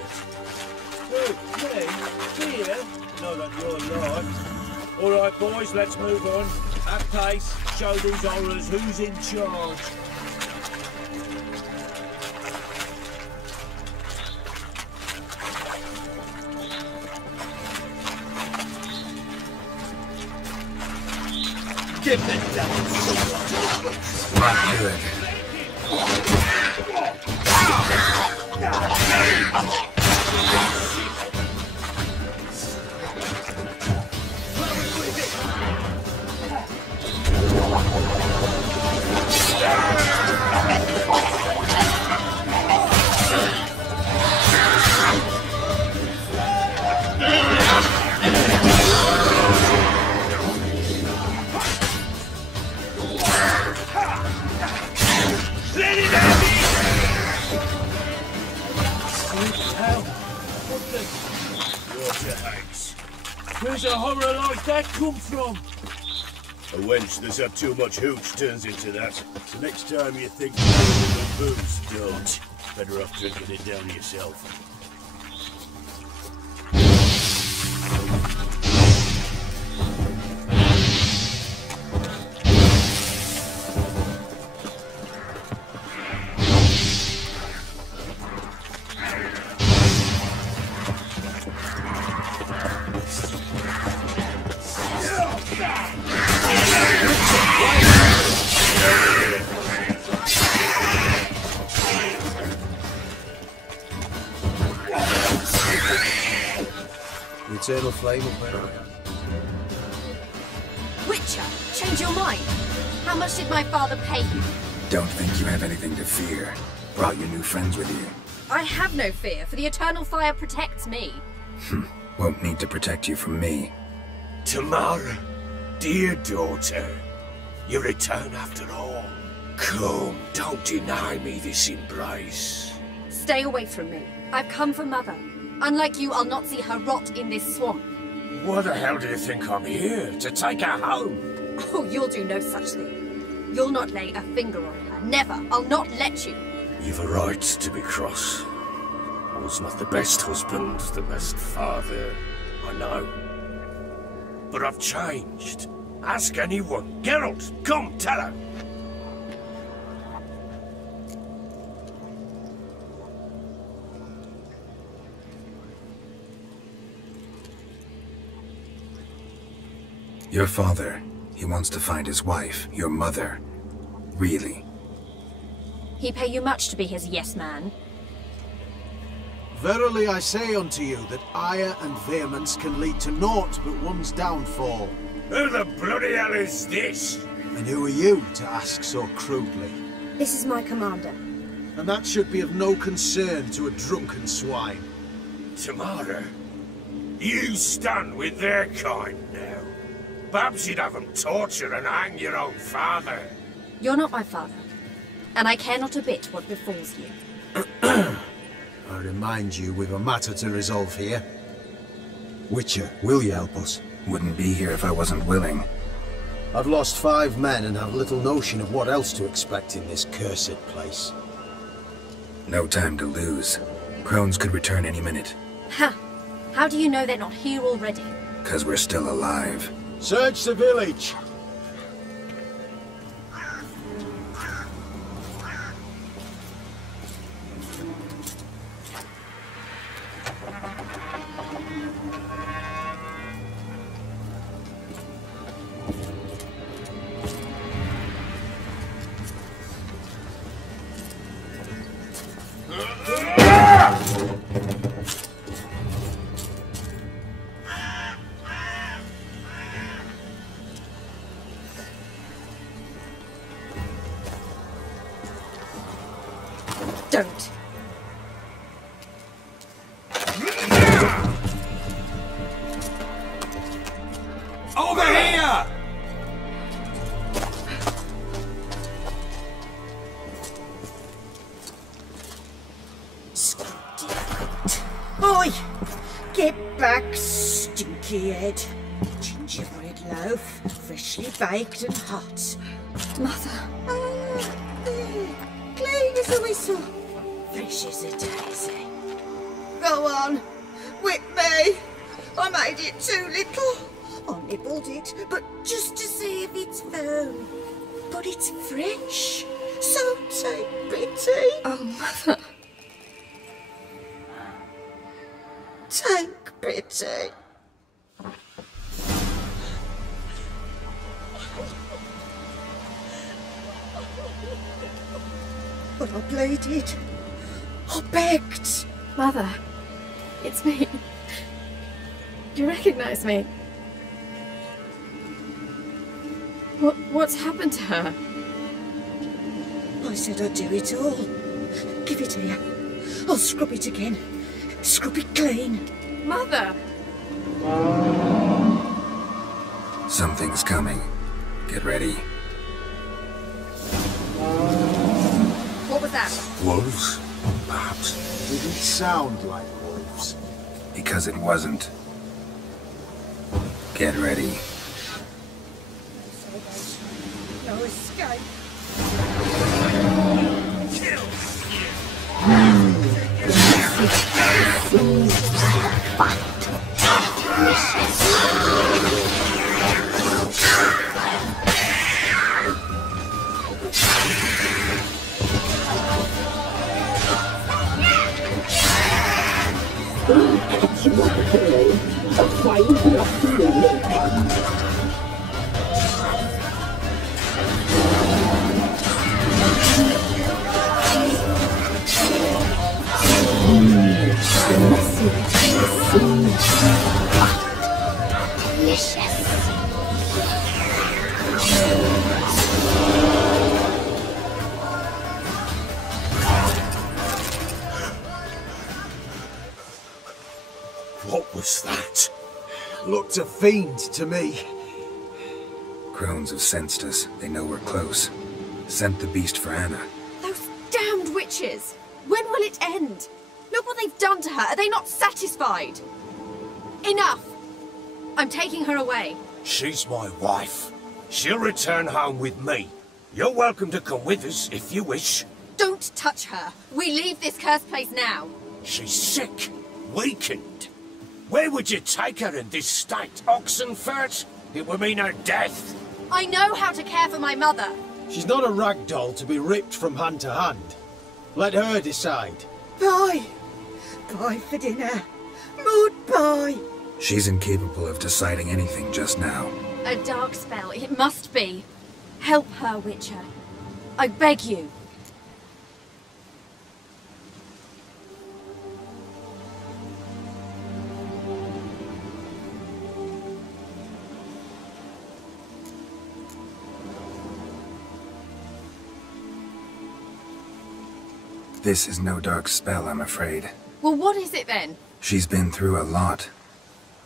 Who, me? Here? Not on your life. All right, boys, let's move on. At pace, show these horrors who's in charge. Give them that. Not good. Where's a horror like that come from? A wench that's had too much hooch turns into that. So next time you think you're booze, don't. Better off drinking it down yourself. Eternal flame of memory. Witcher, change your mind. How much did my father pay you? Don't think you have anything to fear. Brought your new friends with you. I have no fear, for the eternal fire protects me. Won't need to protect you from me. Tamara, dear daughter, you return after all. Come, don't deny me this embrace. Stay away from me. I've come for Mother. Unlike you, I'll not see her rot in this swamp. What the hell do you think I'm here? To take her home? Oh, you'll do no such thing. You'll not lay a finger on her. Never. I'll not let you. You've a right to be cross. was not the best husband, the best father, I know. But I've changed. Ask anyone. Geralt, come, tell her. Your father, he wants to find his wife, your mother. Really? He pay you much to be his yes man? Verily I say unto you that ire and vehemence can lead to naught but one's downfall. Who the bloody hell is this? And who are you to ask so crudely? This is my commander. And that should be of no concern to a drunken swine. Tamara, you stand with their kind now. Perhaps you'd have them torture and hang your own father. You're not my father, and I care not a bit what befalls you. I remind you we've a matter to resolve here. Witcher, will you help us? Wouldn't be here if I wasn't willing. I've lost 5 men and have little notion of what else to expect in this cursed place. No time to lose. Crones could return any minute. Ha! How do you know they're not here already? 'Cause we're still alive. Search the village! Don't. Over here! Oi! Get back, stinky head. Gingerbread loaf, freshly baked and hot. Mother. There. Clean as a whistle. Fresh as a daisy. Go on. Whip me. I made it too little. I nibbled it, but just to see if it's firm. But it's fresh. So take pity. Oh, Mother. Take pity. But I pleaded. I begged. Mother, it's me. Do you recognize me? What's happened to her? I said I'd do it all. Give it here. I'll scrub it again. Scrub it clean. Mother! Something's coming. Get ready. What was that? Wolves? Perhaps. Didn't sound like wolves. Because it wasn't. Get ready. No escape. Catch you up here. A fine rough in the lake. What was that? Looked a fiend to me. Crones have sensed us. They know we're close. Sent the beast for Anna. Those damned witches! When will it end? Look what they've done to her. Are they not satisfied? Enough! I'm taking her away. She's my wife. She'll return home with me. You're welcome to come with us if you wish. Don't touch her. We leave this cursed place now. She's sick, weakened. Where would you take her in this state? Oxenfurt? It would mean her death. I know how to care for my mother. She's not a rag doll to be ripped from hand to hand. Let her decide. Bye. Bye for dinner. Maud, bye. She's incapable of deciding anything just now. A dark spell, it must be. Help her, Witcher. I beg you. This is no dark spell, I'm afraid. Well, what is it then? She's been through a lot.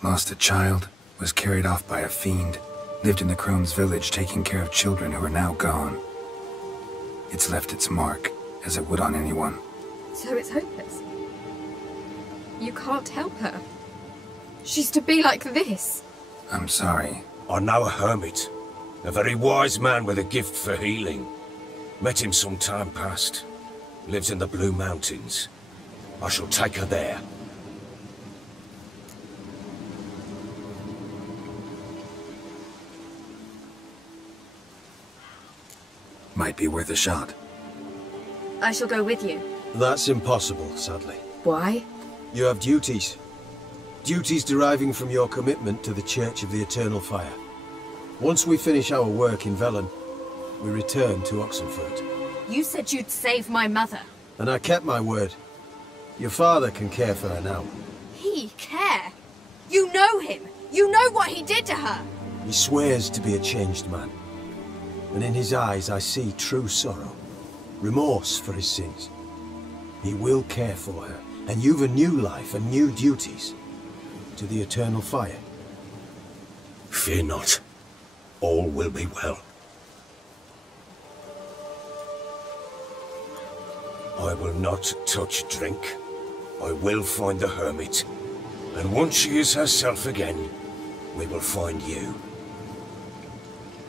Lost a child, was carried off by a fiend, lived in the Crone's village taking care of children who are now gone. It's left its mark, as it would on anyone. So it's hopeless. You can't help her. She's to be like this. I'm sorry. I know a hermit. A very wise man with a gift for healing. Met him some time past. Lives in the Blue Mountains. I shall take her there. Might be worth a shot. I shall go with you. That's impossible, sadly. Why? You have duties. Duties deriving from your commitment to the Church of the Eternal Fire. Once we finish our work in Velen, we return to Oxenfurt. You said you'd save my mother. And I kept my word. Your father can care for her now. He care? You know him. You know what he did to her. He swears to be a changed man. And in his eyes I see true sorrow. Remorse for his sins. He will care for her. And you've a new life and new duties. To the Eternal Fire. Fear not. All will be well. I will not touch drink. I will find the hermit. And once she is herself again, we will find you.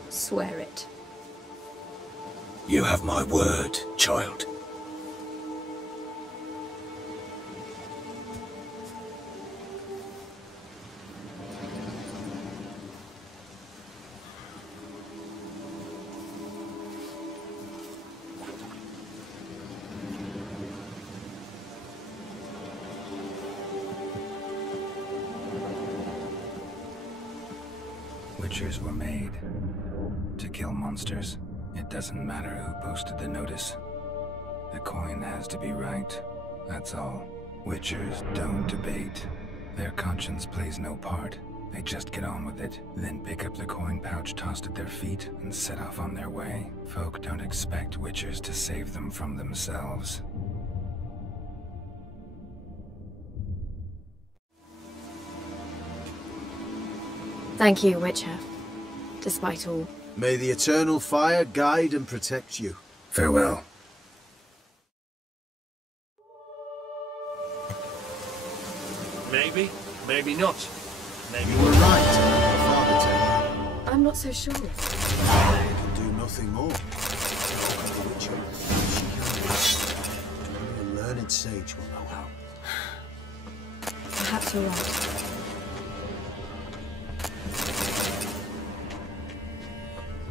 Swear it. You have my word, child. Witchers were made to kill monsters. It doesn't matter who posted the notice. The coin has to be right. That's all. Witchers don't debate. Their conscience plays no part. They just get on with it, then pick up the coin pouch tossed at their feet and set off on their way. Folk don't expect Witchers to save them from themselves. Thank you, Witcher. Despite all. May the Eternal Fire guide and protect you. Farewell. Maybe, maybe not. Maybe You were right, your father told me. I'm not so sure. I can do nothing more. The Witcher, only a learned sage will know how. Perhaps you're right.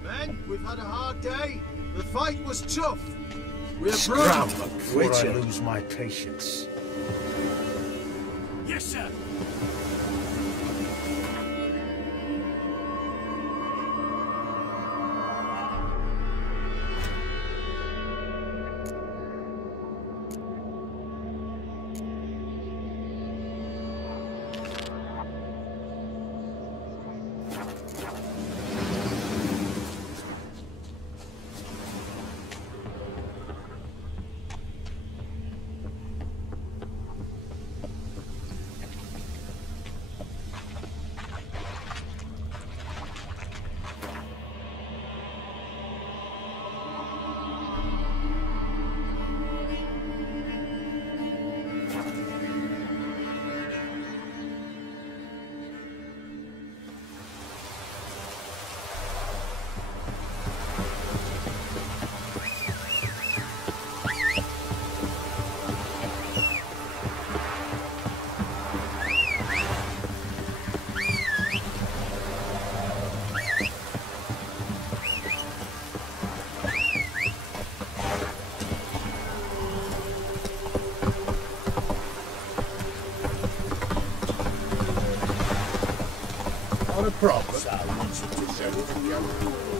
Men, we've had a hard day. The fight was tough. We're Scram broken. before I lose my patience. Yes, sir. proper. So what's it to show with the young?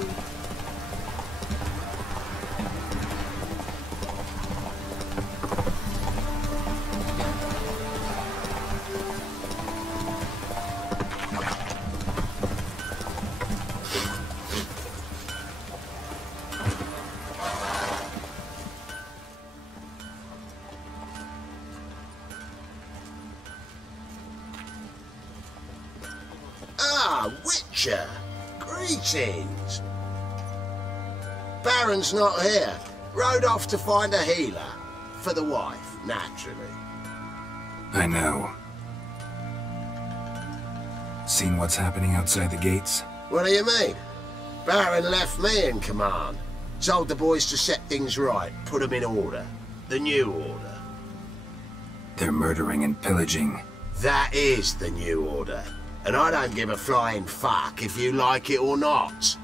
Witcher! Greetings! Baron's not here. Rode off to find a healer. For the wife, naturally. I know. Seen what's happening outside the gates? What do you mean? Baron left me in command. Told the boys to set things right, put them in order. The new order. They're murdering and pillaging. That is the new order. And I don't give a flying fuck if you like it or not.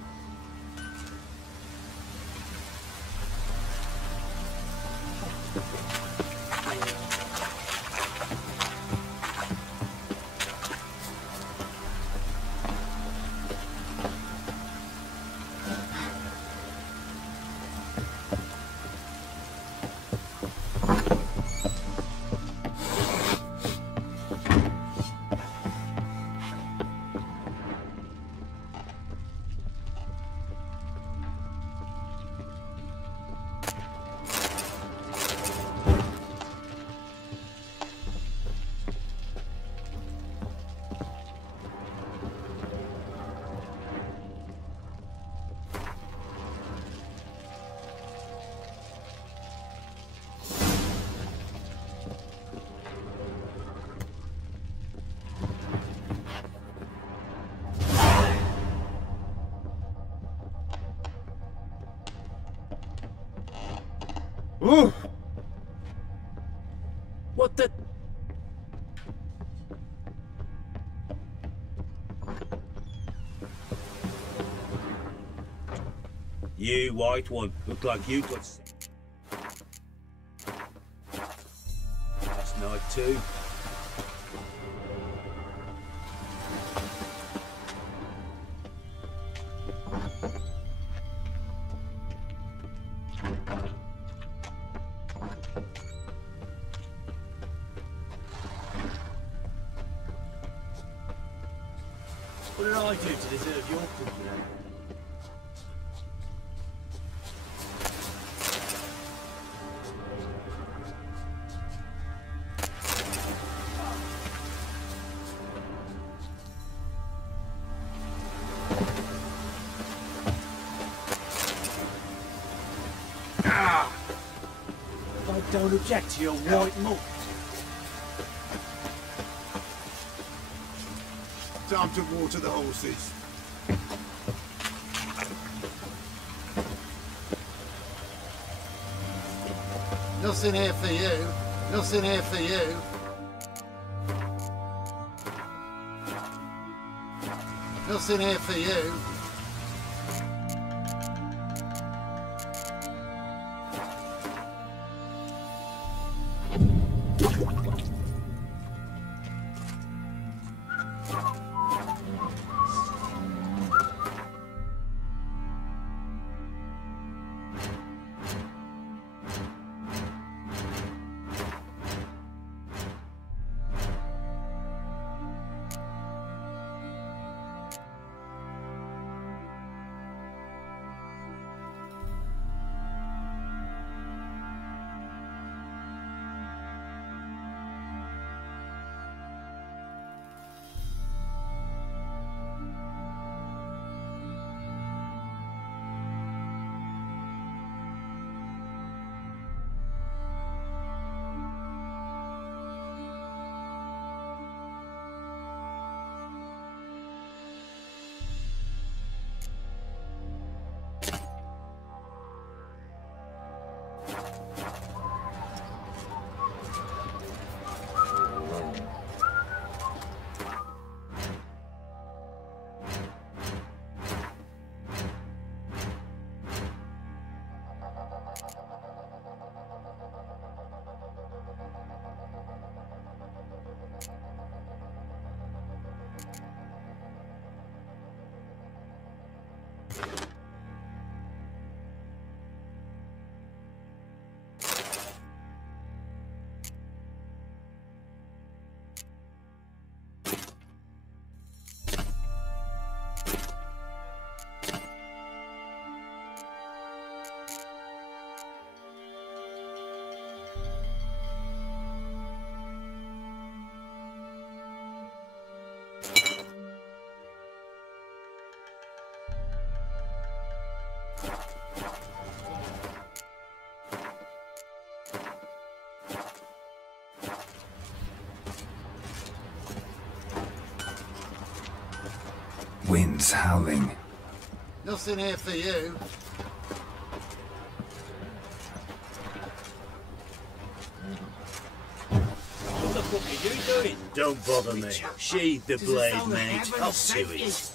Ooh! What the... You white one, look like you got... Last night too. What did I do to deserve your company? I don't object to your white look. Time to water the horses. Nothing here for you. Nothing here for you. Nothing here for you. wind's howling. Nothing here for you. What the fuck are you doing? Don't bother me. Sheathe the blade, mate. I'll do it.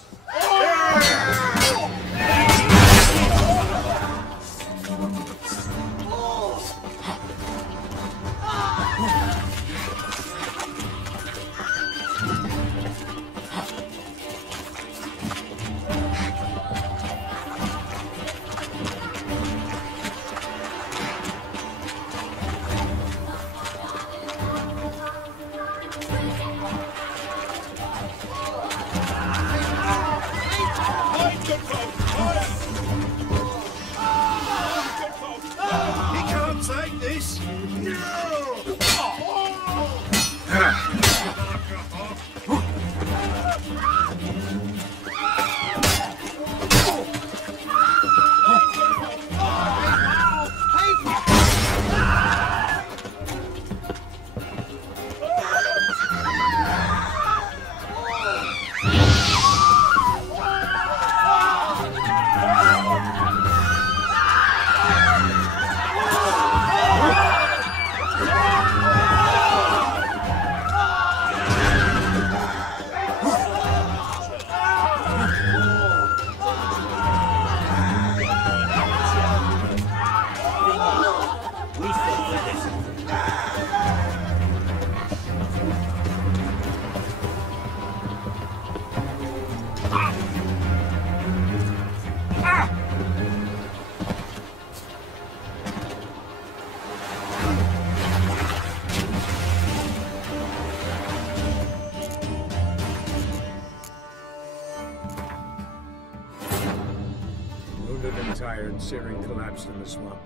Ciri collapsed in the swamp.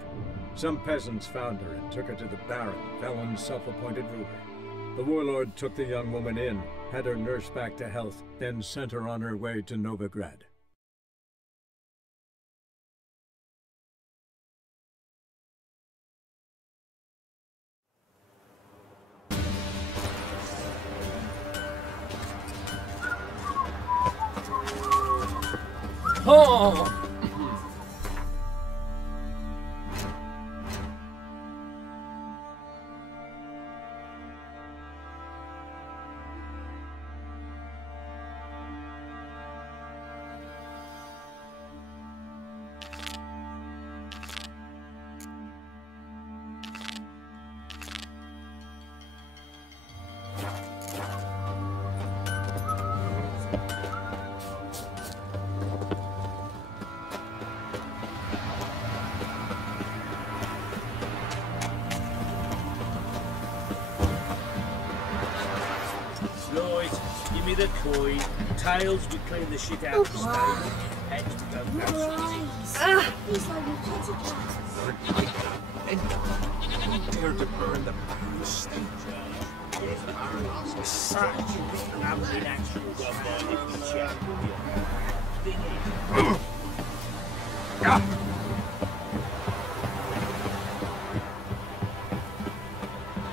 Some peasants found her and took her to the Baron, Velen's self-appointed ruler. The warlord took the young woman in, had her nursed back to health, then sent her on her way to Novigrad. Oh! The coin, tails we clean the shit out of the stable, heads we don't Dare to burn the boost. Haven't been actual done by if we check.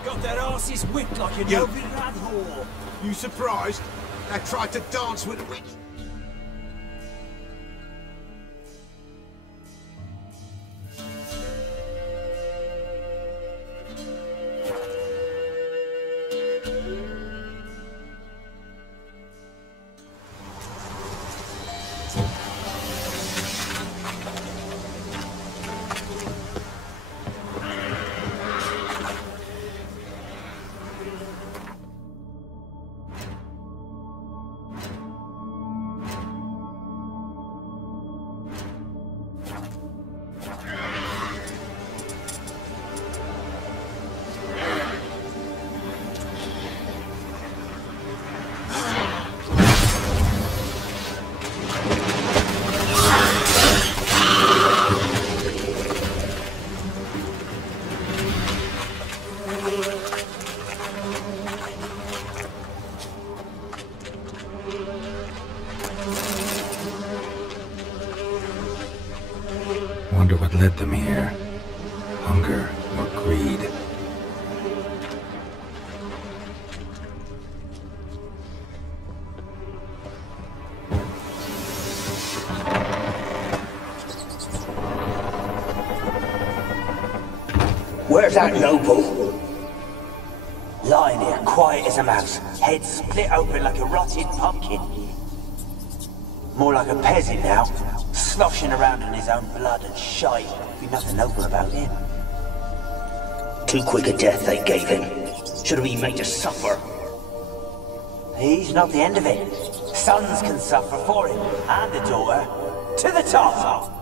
Got that arse's whipped like a Novigrad whore. You surprised? I tried to dance with a witch. Wonder what led them here. Hunger or greed? Where's that noble? Lying there, quiet as a mouse, head split open like a rotted pumpkin. More like a peasant now, sloshing around in his own blood and shite. Be nothing noble about him. Too quick a death they gave him. Should have been made to suffer. He's not the end of it. Sons can suffer for him, and a daughter. To the top!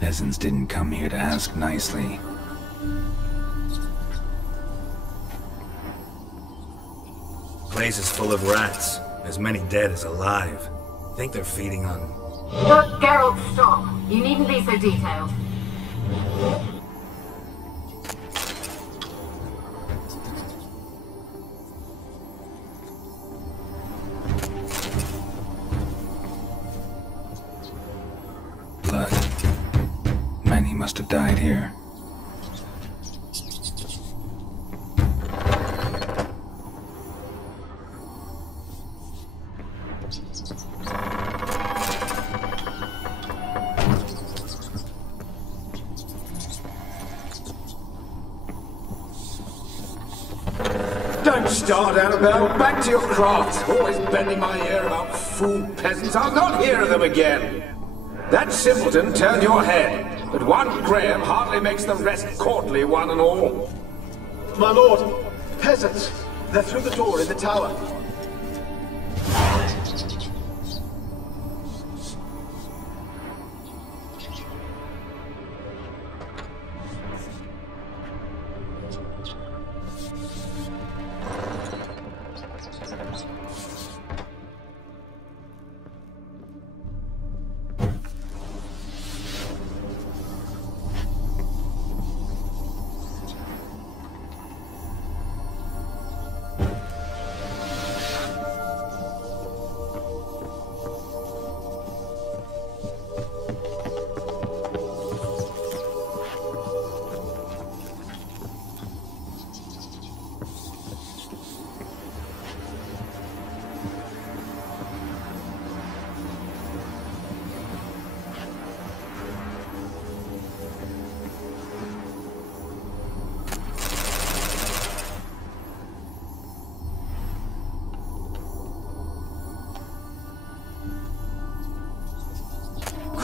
Peasants didn't come here to ask nicely. Place is full of rats. As many dead as alive. Think they're feeding on... Look, Geralt, stop. You needn't be so detailed. Blood. Many must have died here. Don't start, Annabelle. Back to your craft. Always bending my ear about fool peasants. I'll not hear of them again. That simpleton turned your head, but one Graham hardly makes the rest courtly, one and all. My lord, peasants. They're through the door in the tower.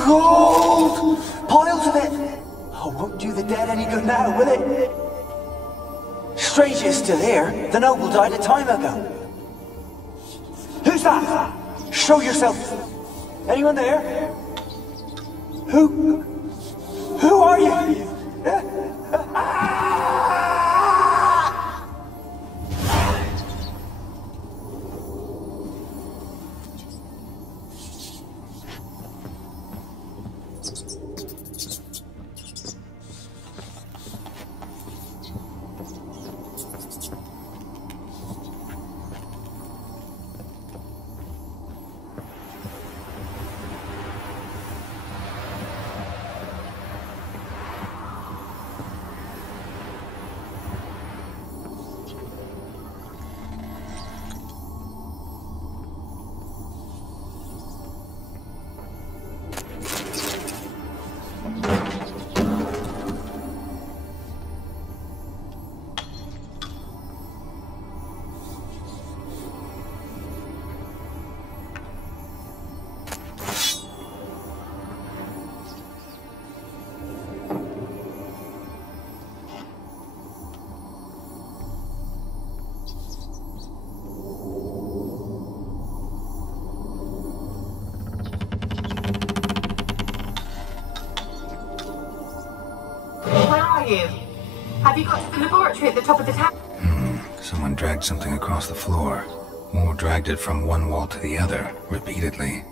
Gold! Piles of it! Oh, won't do the dead any good now, will it? Strange you're still here. The noble died a time ago. Who's that? Show yourself. Anyone there? Who are you? Have you got to the laboratory at the top of the tower? Someone dragged something across the floor. Or dragged it from one wall to the other, repeatedly.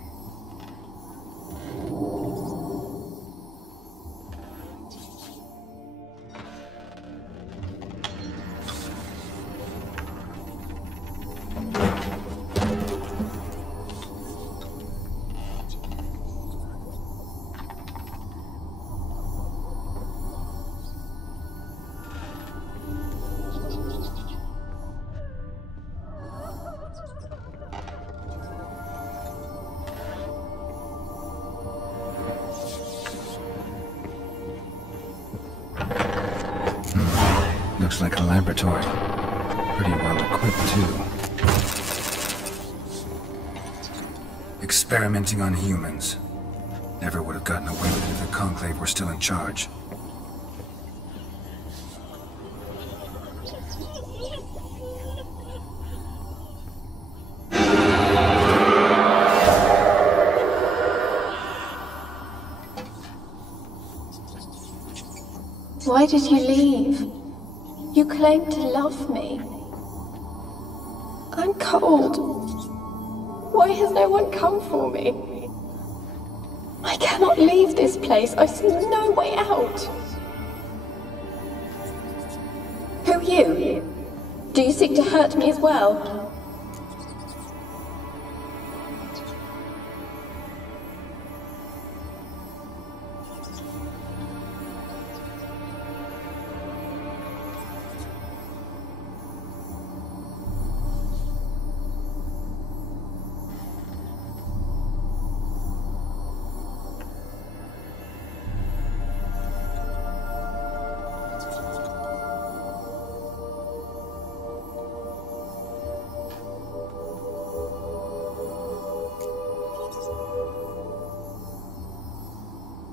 looks like a laboratory. Pretty well equipped, too. Experimenting on humans. Never would have gotten away with it if the Conclave were still in charge. Why did you leave? You claimed to love me. I'm cold. Why has no one come for me? I cannot leave this place. I see no way out. Who are you? Do you seek to hurt me as well?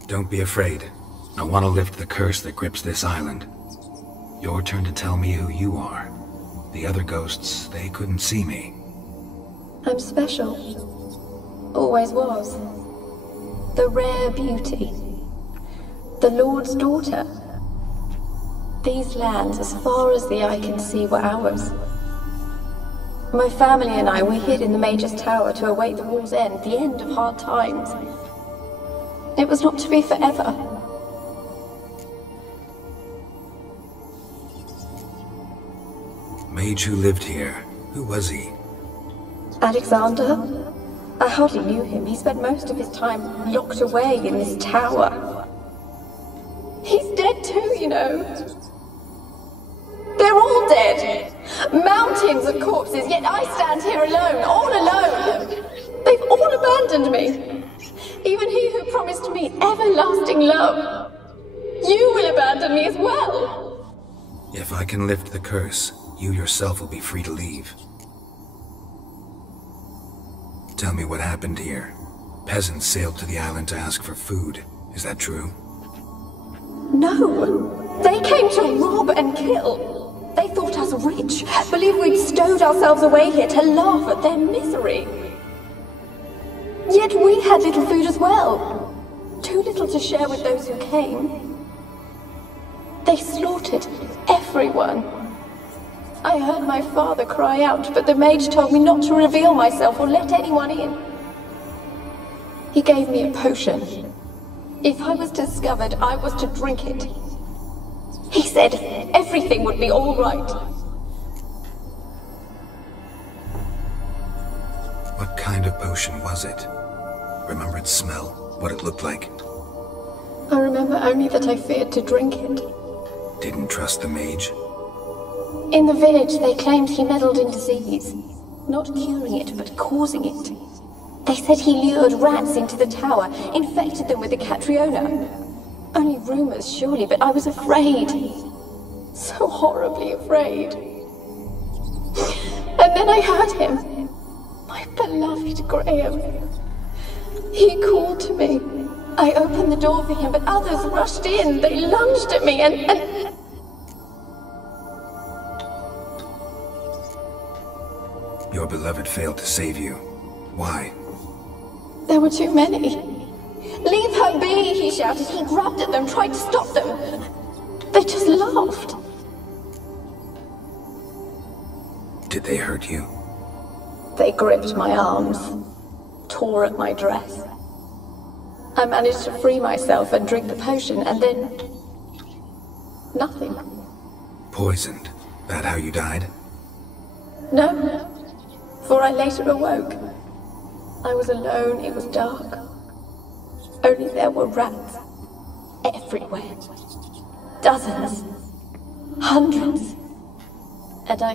Don't be afraid. I want to lift the curse that grips this island. Your turn to tell me who you are. The other ghosts, they couldn't see me. I'm special. Always was. The rare beauty. The Lord's daughter. These lands, as far as the eye can see, were ours. My family and I were hid in the Mage's Tower to await the war's end, the end of hard times. It was not to be forever. Mage who lived here. Who was he? Alexander? I hardly knew him. He spent most of his time locked away in this tower. He's dead too, you know. They're all dead. Mountains of corpses, yet I stand here alone, all alone. They've all abandoned me. Even he who promised me everlasting love. You will abandon me as well. If I can lift the curse, you yourself will be free to leave. Tell me what happened here. Peasants sailed to the island to ask for food. Is that true? No. They came to rob and kill. They thought us rich, believed we'd stowed ourselves away here to laugh at their misery. Yet we had little food as well. Too little to share with those who came. They slaughtered everyone. I heard my father cry out, but the mage told me not to reveal myself or let anyone in. He gave me a potion. If I was discovered, I was to drink it. He said everything would be all right. What kind of potion was it? Remember its smell? What it looked like? I remember only that I feared to drink it. Didn't trust the mage? In the village, they claimed he meddled in disease. Not curing it, but causing it. They said he lured rats into the tower, infected them with the Catriona. Only rumors, surely, but I was afraid. So horribly afraid. And then I heard him. My beloved Graham. He called to me. I opened the door for him, but others rushed in. They lunged at me and... Your beloved failed to save you. Why? There were too many. Leave her be, he shouted. He grabbed at them, tried to stop them. They just laughed. Did they hurt you? They gripped my arms, tore at my dress. I managed to free myself and drink the potion, and then... nothing. Poisoned? That how you died? No, for I later awoke. I was alone, it was dark. Only there were rats. Everywhere. Dozens. Hundreds. And I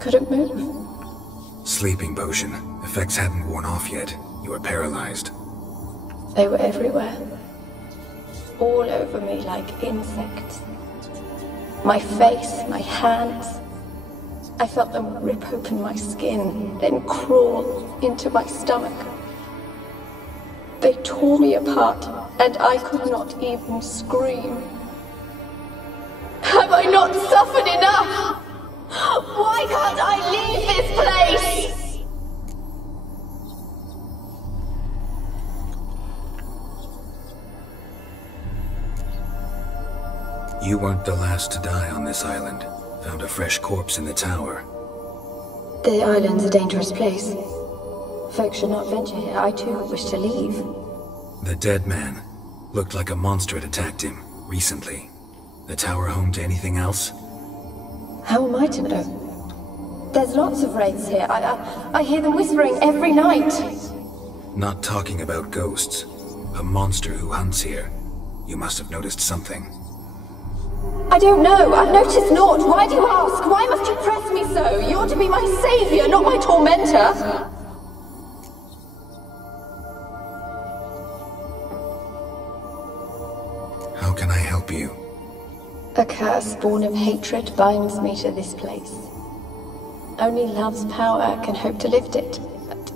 couldn't move. Sleeping potion. Effects hadn't worn off yet. You were paralyzed. They were everywhere. All over me like insects. My face, my hands. I felt them rip open my skin, then crawl into my stomach. They tore me apart, and I could not even scream. Have I not suffered enough? Why can't I leave this place? You weren't the last to die on this island. Found a fresh corpse in the tower. The island's a dangerous place. Folks should not venture here. I too wish to leave. The dead man looked like a monster had attacked him recently. The tower home to anything else? How am I to know? There's lots of wraiths here. I hear them whispering every night. Not talking about ghosts. A monster who hunts here. You must have noticed something. I don't know. I've noticed naught. Why do you ask? Why must you press me so? You're to be my savior, not my tormentor. How can I help you? A curse born of hatred binds me to this place. Only love's power can hope to lift it. But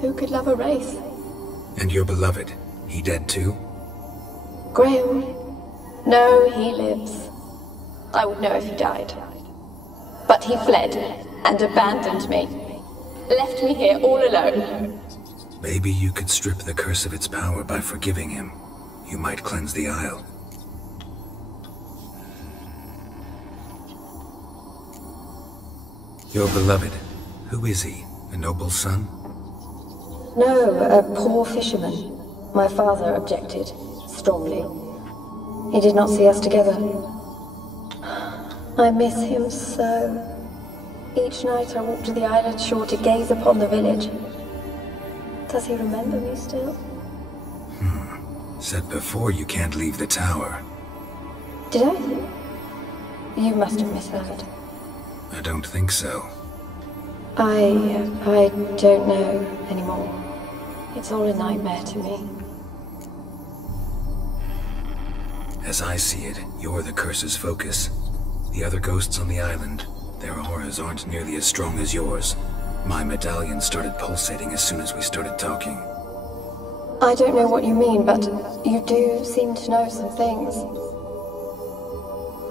who could love a wraith? And your beloved, he dead too? Graham? No, he lives. I would know if he died. But he fled and abandoned me. Left me here all alone. Maybe you could strip the curse of its power by forgiving him. You might cleanse the Isle. Your beloved, who is he? A noble son? No, a poor fisherman. My father objected, strongly. He did not see us together. I miss him so. Each night I walk to the island shore to gaze upon the village. Does he remember me still? Said before you can't leave the tower. Did I? You must have misheard. I don't think so. I don't know anymore. It's all a nightmare to me. As I see it, you're the curse's focus. The other ghosts on the island, their auras aren't nearly as strong as yours. My medallion started pulsating as soon as we started talking. I don't know what you mean, but you do seem to know some things.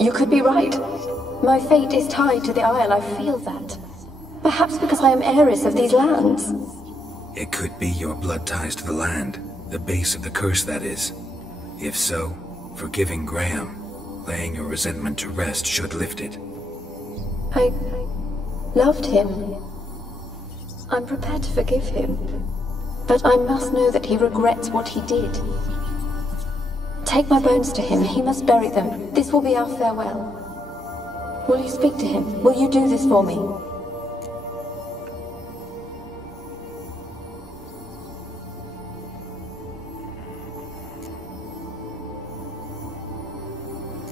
You could be right. My fate is tied to the Isle, I feel that. Perhaps because I am heiress of these lands. It could be your blood ties to the land, the base of the curse, that is. If so, forgiving Graham, laying your resentment to rest should lift it. I loved him. I'm prepared to forgive him. But I must know that he regrets what he did. Take my bones to him. He must bury them. This will be our farewell. Will you speak to him? Will you do this for me?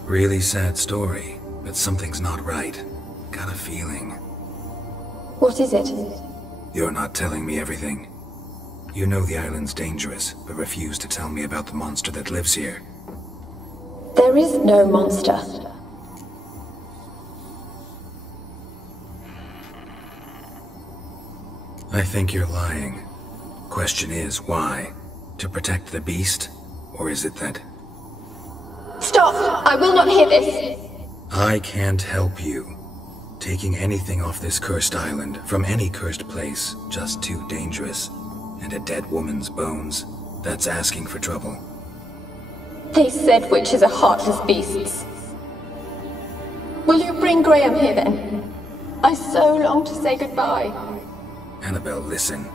Really sad story, but something's not right. Got a feeling. What is it? You're not telling me everything. You know the island's dangerous, but refuse to tell me about the monster that lives here. There is no monster. I think you're lying. Question is, why? To protect the beast? Or is it that... Stop! I will not hear this! I can't help you. Taking anything off this cursed island, from any cursed place, just too dangerous. And a dead woman's bones, that's asking for trouble. They said witches are heartless beasts. Will you bring Graham here then? I so long to say goodbye. Annabelle, listen.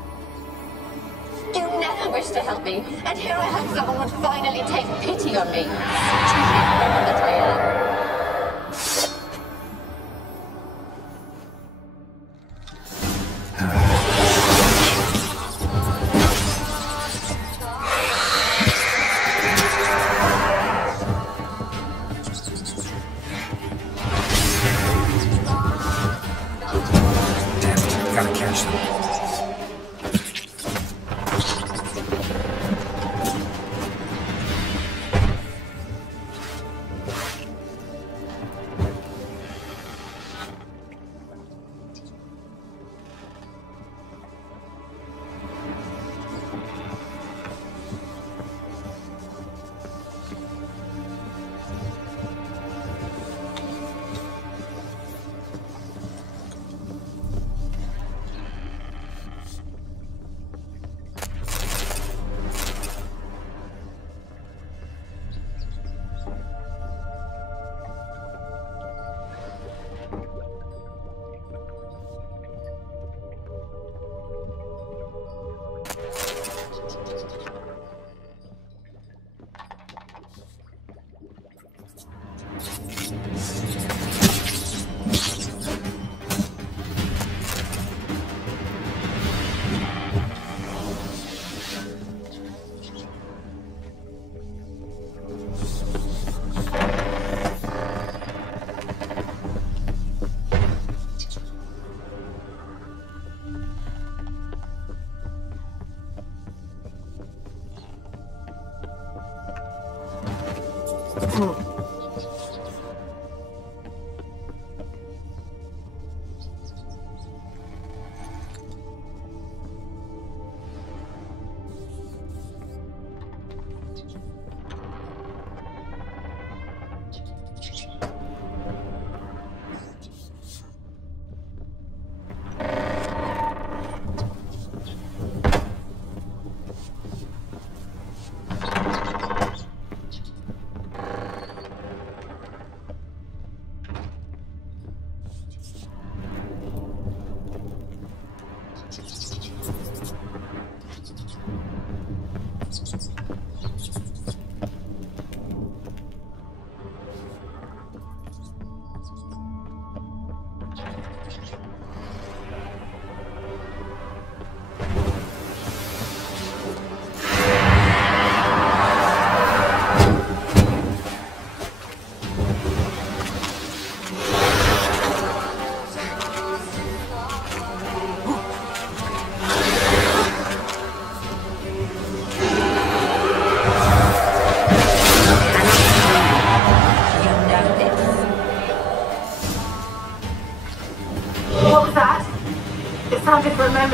You never wished to help me, and here I have someone would finally take pity on me. Such a woman that I am.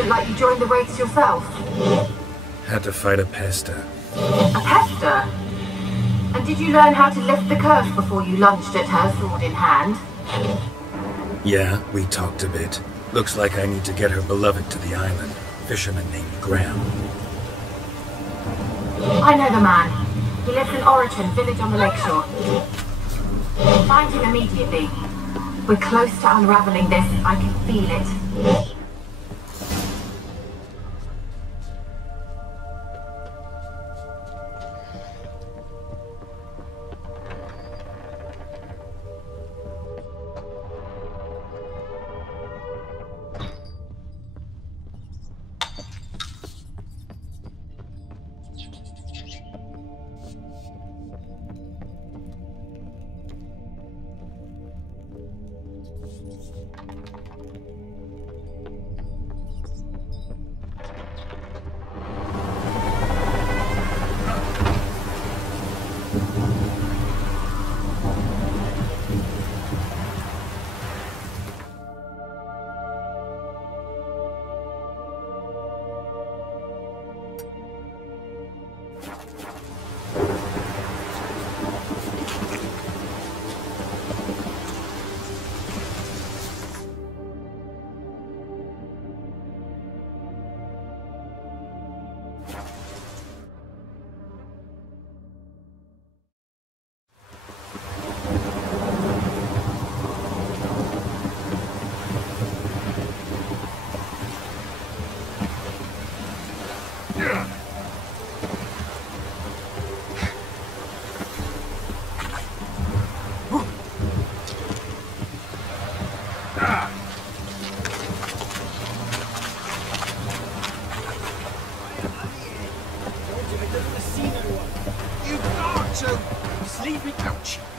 Like you joined the raids yourself? Had to fight a pester. A pester? And did you learn how to lift the curse before you lunged at her, sword in hand? Yeah, we talked a bit. Looks like I need to get her beloved to the island. Fisherman named Graham. I know the man. He lives in Oriton, village on the lakeshore. Find him immediately. We're close to unraveling this. I can feel it.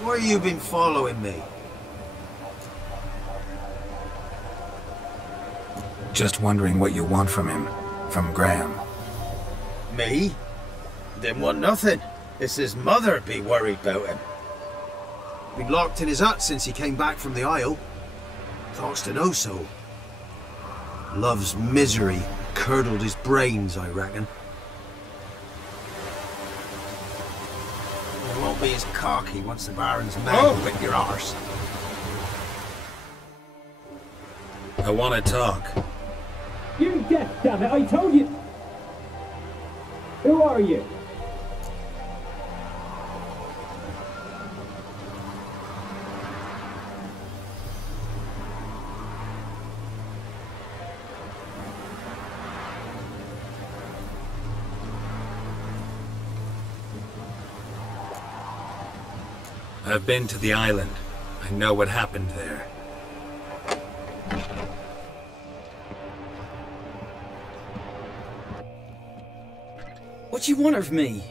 Why have you been following me? Just wondering what you want from him. From Graham. Me? Didn't want nothing. It's his mother'd be worried about him. Been locked in his hut since he came back from the Isle. Talks to no soul. Love's misery curdled his brains, I reckon. It won't be as cocky once the Baron's man whip your arse. I want to talk. You deaf, damn it! I told you! Who are you? I've been to the island. I know what happened there. What do you want of me?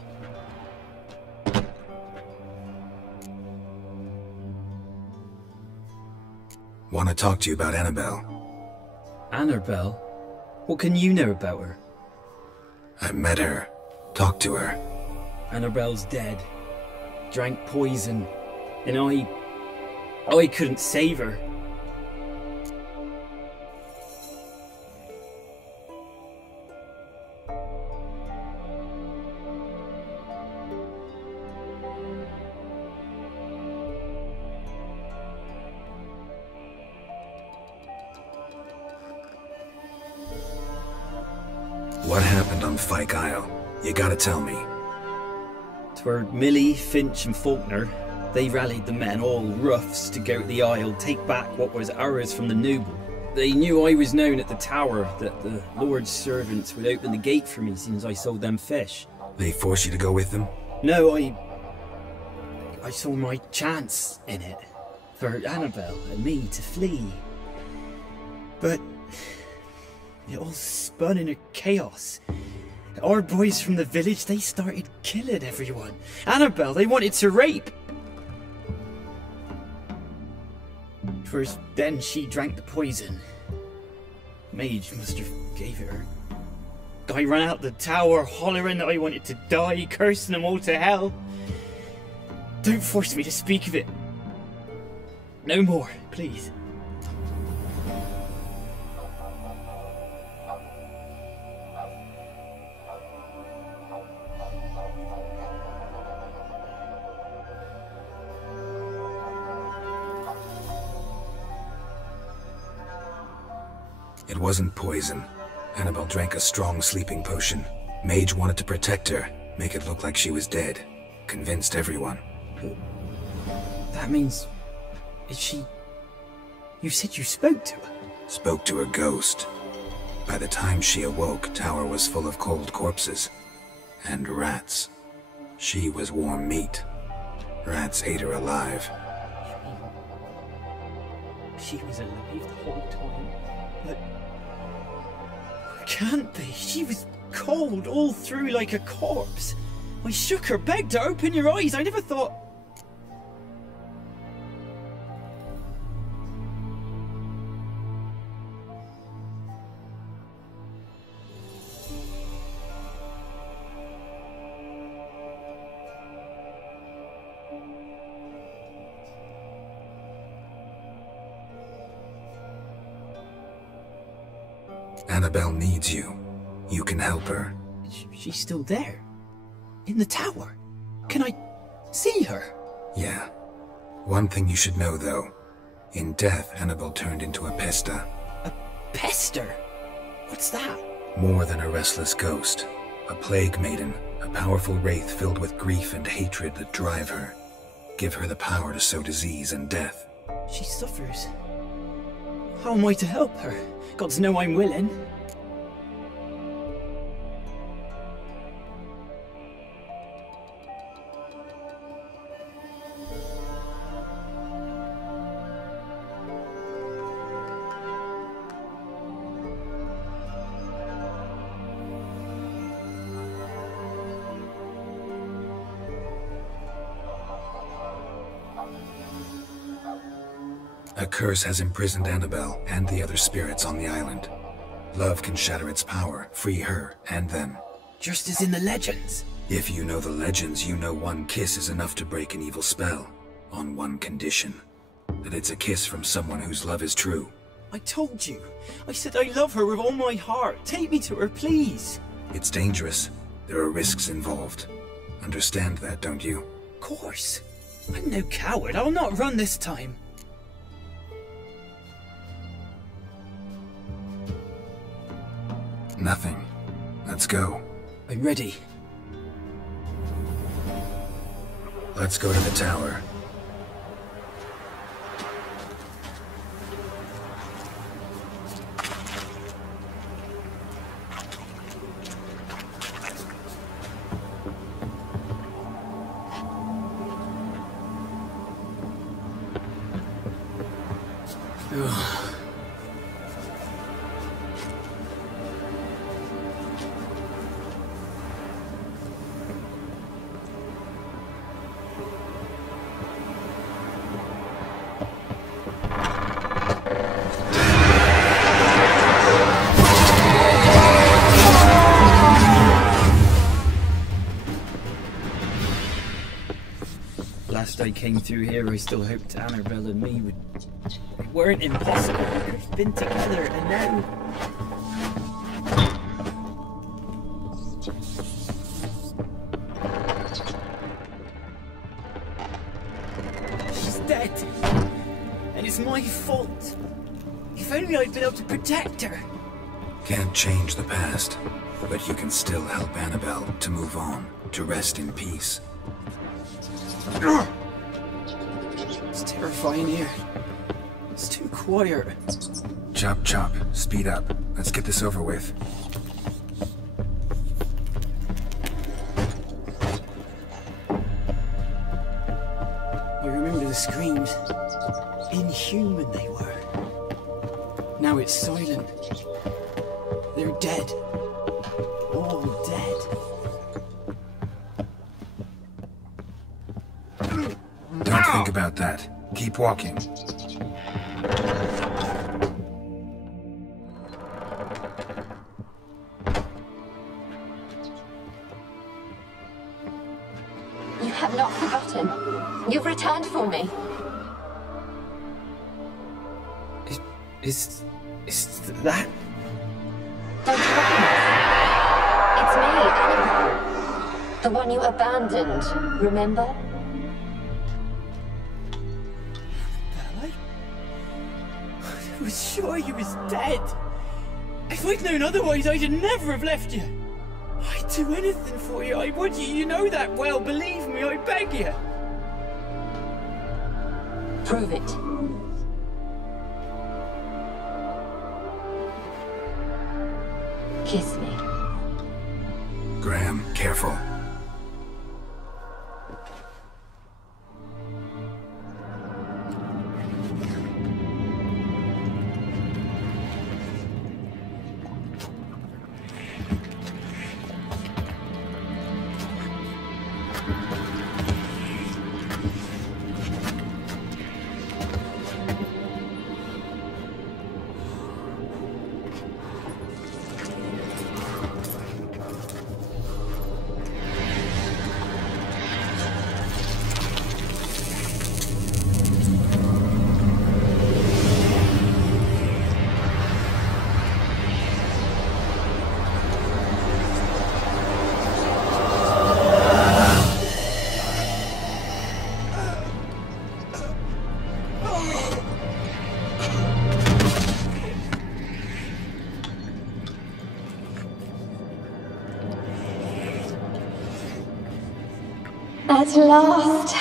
Want to talk to you about Annabelle. Annabelle? What can you know about her? I met her. Talked to her. Annabelle's dead. drank poison, and I couldn't save her. What happened on Fyke Isle? You gotta tell me. Twere Millie, Finch and Faulkner. They rallied the men, all roughs, to go to the Isle, take back what was ours from the noble. They knew I was known at the tower, that the Lord's servants would open the gate for me since I sold them fish. They forced you to go with them? No, I saw my chance in it, for Annabelle and me to flee. But it all spun in a chaos. Our boys from the village, they started killing everyone. Annabelle, they wanted to rape. First, then she drank the poison. Mage must have gave it her. I ran out the tower, hollering that I wanted to die, cursing them all to hell. Don't force me to speak of it. No more, please. It wasn't poison. Annabelle drank a strong sleeping potion. Mage wanted to protect her, make it look like she was dead. Convinced everyone. That means... is she... You said you spoke to her? Spoke to a ghost. By the time she awoke, Tower was full of cold corpses. And rats. She was warm meat. Rats ate her alive. She was alive the whole time? But... can't be. She was cold all through like a corpse. I shook her, begged her, open your eyes. I never thought... Annabelle needs you. You can help her. She's still there? In the tower? Can I see her? Yeah. One thing you should know, though. In death, Annabelle turned into a pesta. A pester? What's that? More than a restless ghost. A plague maiden. A powerful wraith filled with grief and hatred that drive her. Give her the power to sow disease and death. She suffers. How am I to help her? Gods know I'm willing. A curse has imprisoned Annabelle and the other spirits on the island. Love can shatter its power, free her and them. Just as in the legends? If you know the legends, you know one kiss is enough to break an evil spell. On one condition. That it's a kiss from someone whose love is true. I told you. I said I love her with all my heart. Take me to her, please. It's dangerous. There are risks involved. Understand that, don't you? Of course. I'm no coward. I'll not run this time. Nothing. Let's go. I'm ready. Let's go to the tower. wished I came through here. I still hoped Annabelle and me weren't impossible. We could have been together, and now... She's dead. And it's my fault. If only I'd been able to protect her. Can't change the past, but you can still help Annabelle to move on, to rest in peace. It's terrifying here. It's too quiet. Chop chop, speed up. Let's get this over with. I remember the screams. Inhuman they were. Now it's silent. They're dead. All dead. Don't think about that. Keep walking. You have not forgotten. You've returned for me. Is that... Don't you recognize? It's me, Annabelle. The one you abandoned, remember? I was sure you was dead. If I'd known otherwise, I'd never have left you. I'd do anything for you. I would. You know that well. Believe me, I beg you. Prove it. Kiss me. Graham, careful. At last.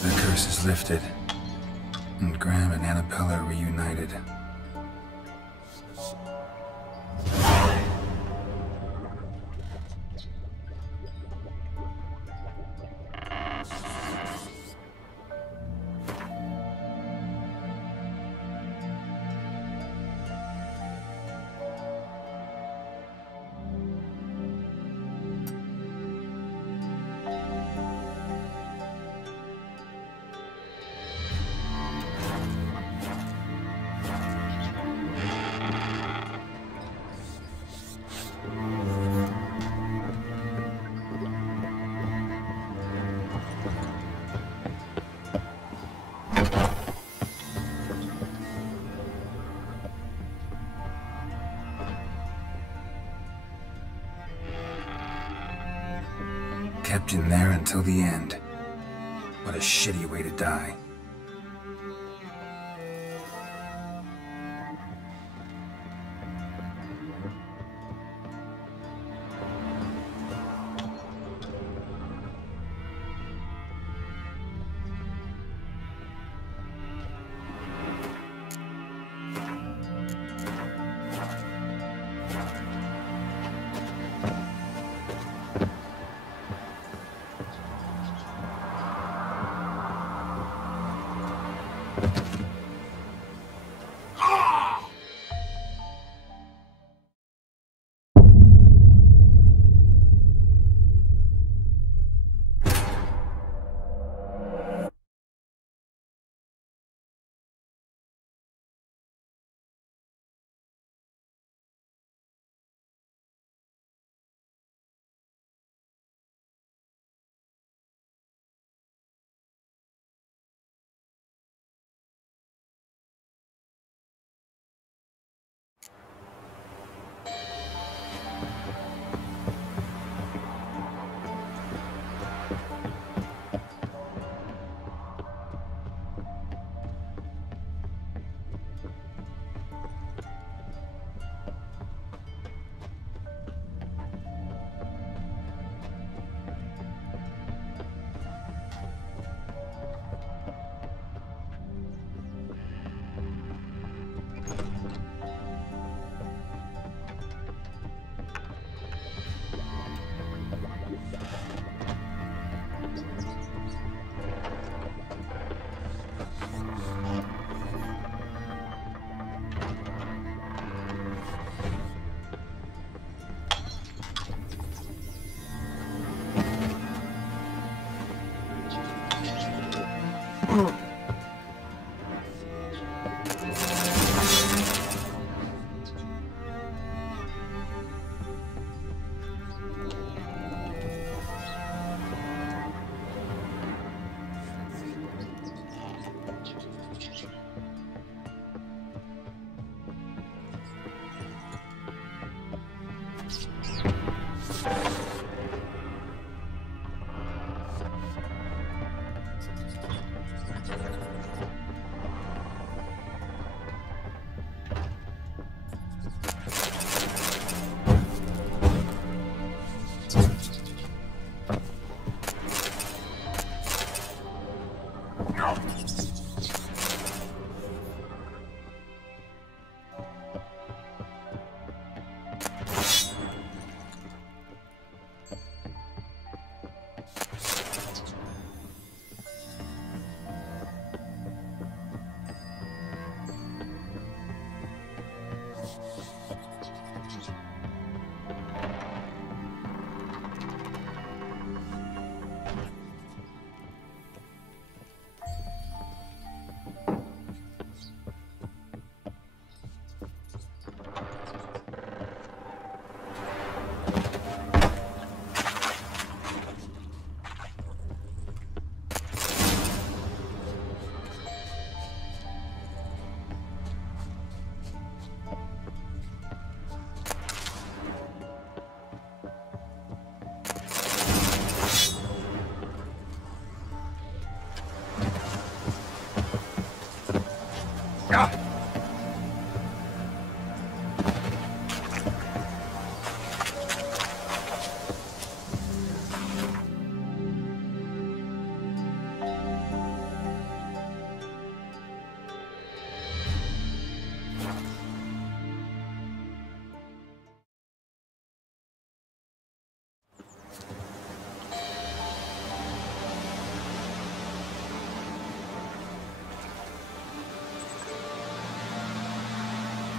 The curse is lifted, and Graham and Annabelle are reunited. Kept in there until the end. What a shitty way to die.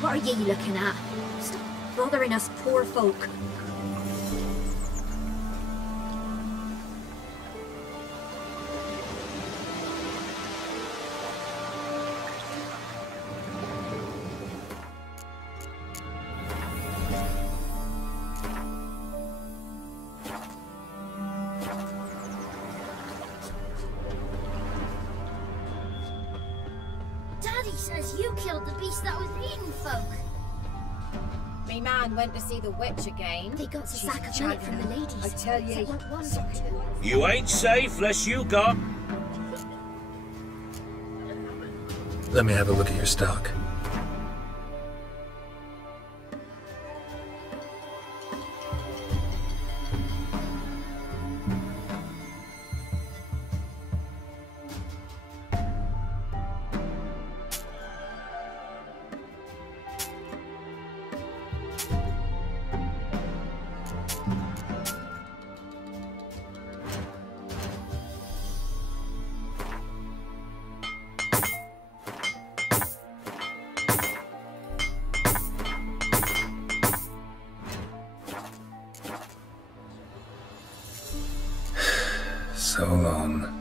What are ye looking at? Stop bothering us poor folk. Daddy says you killed the beast that was eating folk. Me man went to see the witch again. They got a sack of milk from the ladies. I tell ye. You ain't safe less you got. Let me have a look at your stock. So long.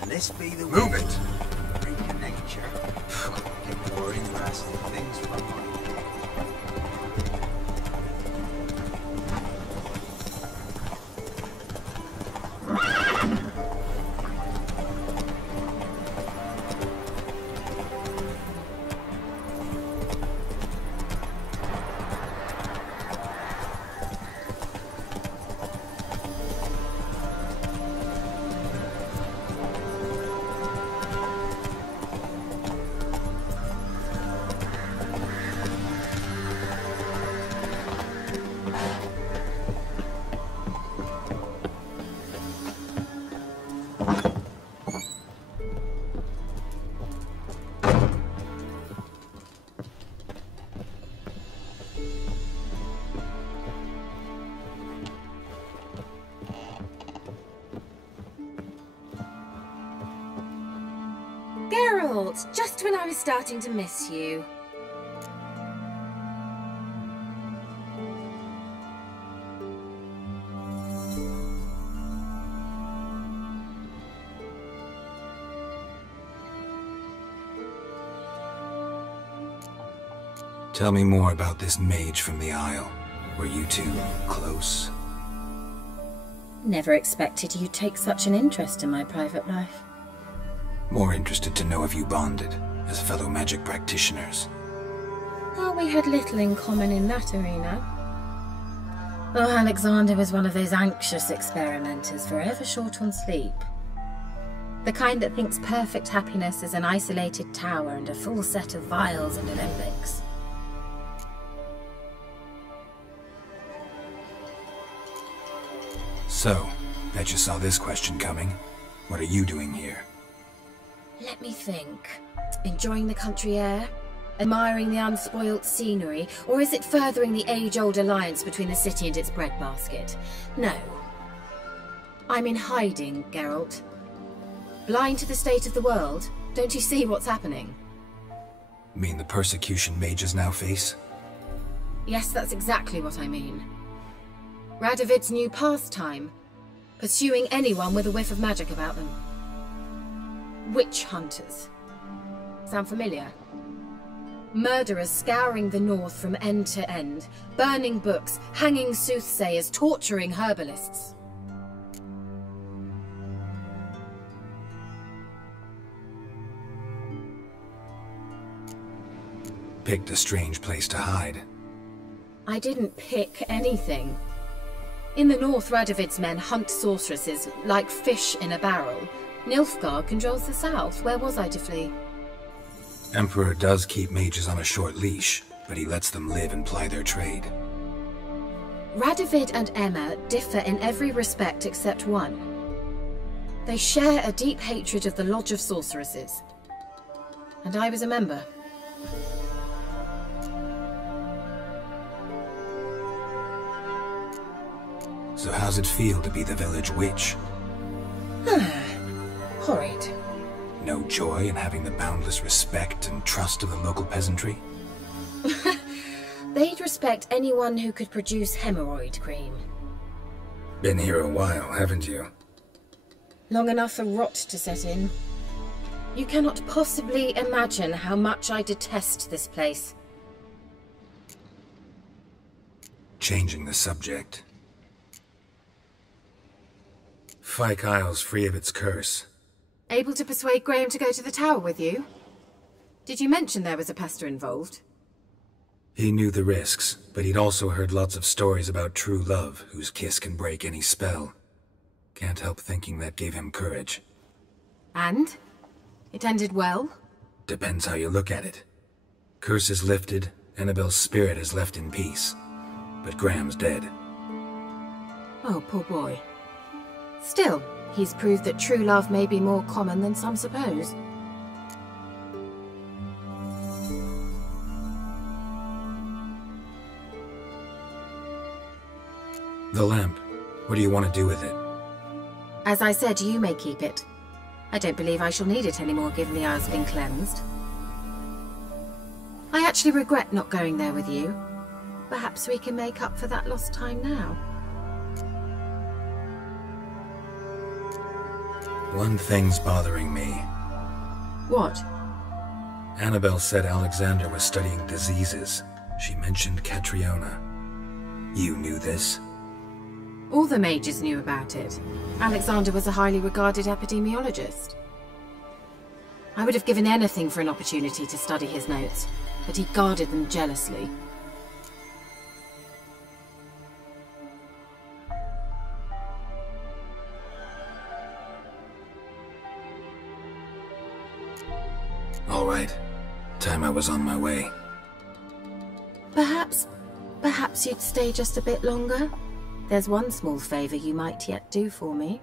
And this be the Move it! freak nature. Get more interesting things from my Geralt, just when I was starting to miss you. Tell me more about this mage from the Isle. Were you two close? Never expected you'd take such an interest in my private life. More interested to know if you bonded as fellow magic practitioners. Oh, we had little in common in that arena. Oh, Alexander was one of those anxious experimenters, forever short on sleep. The kind that thinks perfect happiness is an isolated tower and a full set of vials and alembics. So, bet you saw this question coming. What are you doing here? Let me think. Enjoying the country air? Admiring the unspoilt scenery? Or is it furthering the age-old alliance between the city and its breadbasket? No. I'm in hiding, Geralt. Blind to the state of the world? Don't you see what's happening? Mean the persecution mages now face? Yes, that's exactly what I mean. Radovid's new pastime. Pursuing anyone with a whiff of magic about them. Witch hunters. Sound familiar? Murderers scouring the north from end to end, burning books, hanging soothsayers, torturing herbalists. picked a strange place to hide. I didn't pick anything. In the north, Radovid's men hunt sorceresses like fish in a barrel. Nilfgaard controls the south. Where was I to flee? Emperor does keep mages on a short leash, but he lets them live and ply their trade. Radovid and Emma differ in every respect except one. They share a deep hatred of the Lodge of Sorceresses. And I was a member. So how's it feel to be the village witch? Horrid. No joy in having the boundless respect and trust of the local peasantry? They'd respect anyone who could produce hemorrhoid cream. Been here a while, haven't you? Long enough for rot to set in. You cannot possibly imagine how much I detest this place. Changing the subject. Fyke Isle's free of its curse. Able to persuade Graham to go to the tower with you? Did you mention there was a pester involved? He knew the risks, but he'd also heard lots of stories about true love, whose kiss can break any spell. Can't help thinking that gave him courage. And? It ended well? Depends how you look at it. Curse is lifted, Annabelle's spirit is left in peace. But Graham's dead. Oh, poor boy. Still, he's proved that true love may be more common than some suppose. The lamp. What do you want to do with it? As I said, you may keep it. I don't believe I shall need it anymore, given the Isle's been cleansed. I actually regret not going there with you. Perhaps we can make up for that lost time now. One thing's bothering me. What? Annabelle said Alexander was studying diseases. She mentioned Catriona. You knew this? All the mages knew about it. Alexander was a highly regarded epidemiologist. I would have given anything for an opportunity to study his notes, but he guarded them jealously. All right. Time I was on my way. Perhaps you'd stay just a bit longer? There's one small favor you might yet do for me.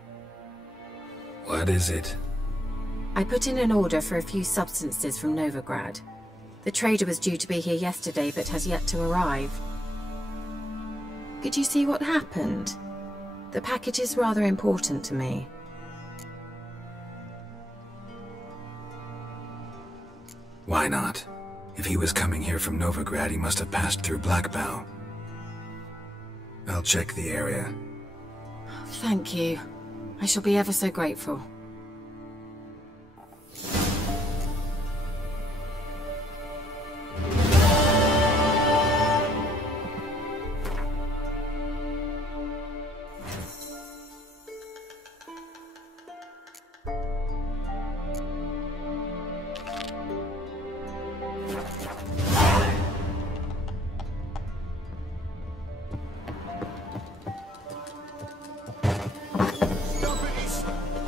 What is it? I put in an order for a few substances from Novigrad. The trader was due to be here yesterday, but has yet to arrive. Could you see what happened? The package is rather important to me. Why not? If he was coming here from Novigrad, he must have passed through Blackbow. I'll check the area. Thank you. I shall be ever so grateful.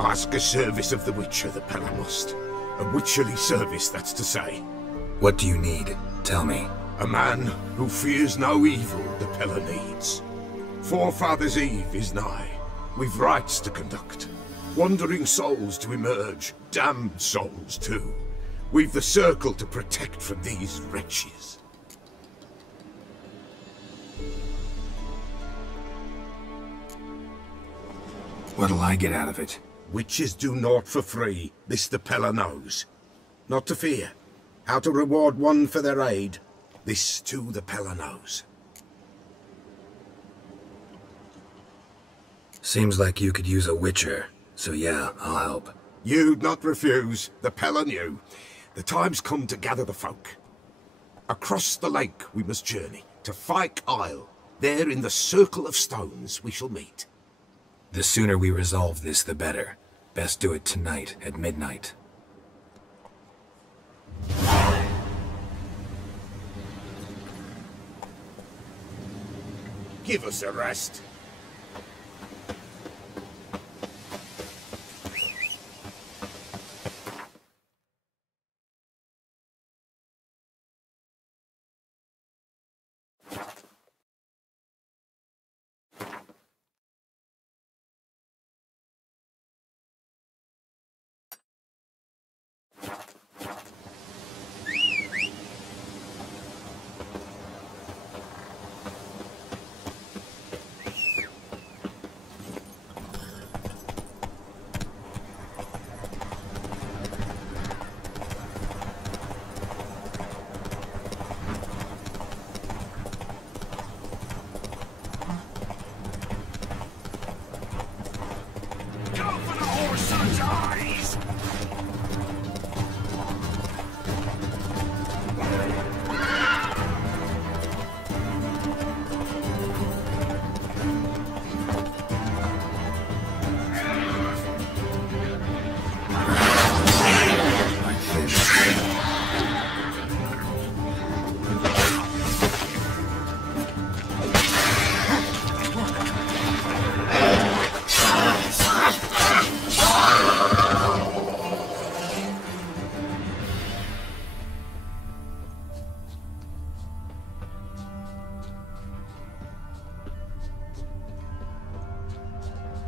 Ask a service of the Witcher, the Pella must. A witcherly service, that's to say. What do you need? Tell me. A man who fears no evil the Pella needs. Forefathers' Eve is nigh. We've rites to conduct. Wandering souls to emerge. Damned souls, too. We've the circle to protect from these wretches. What'll I get out of it? Witches do naught for free, this the Pella knows. Not to fear. How to reward one for their aid, this too the Pella knows. Seems like you could use a witcher, so yeah, I'll help. You'd not refuse, the Pella knew. The time's come to gather the folk. Across the lake we must journey, to Fyke Isle. There in the circle of stones we shall meet. The sooner we resolve this, the better. Best do it tonight at midnight. Give us a rest.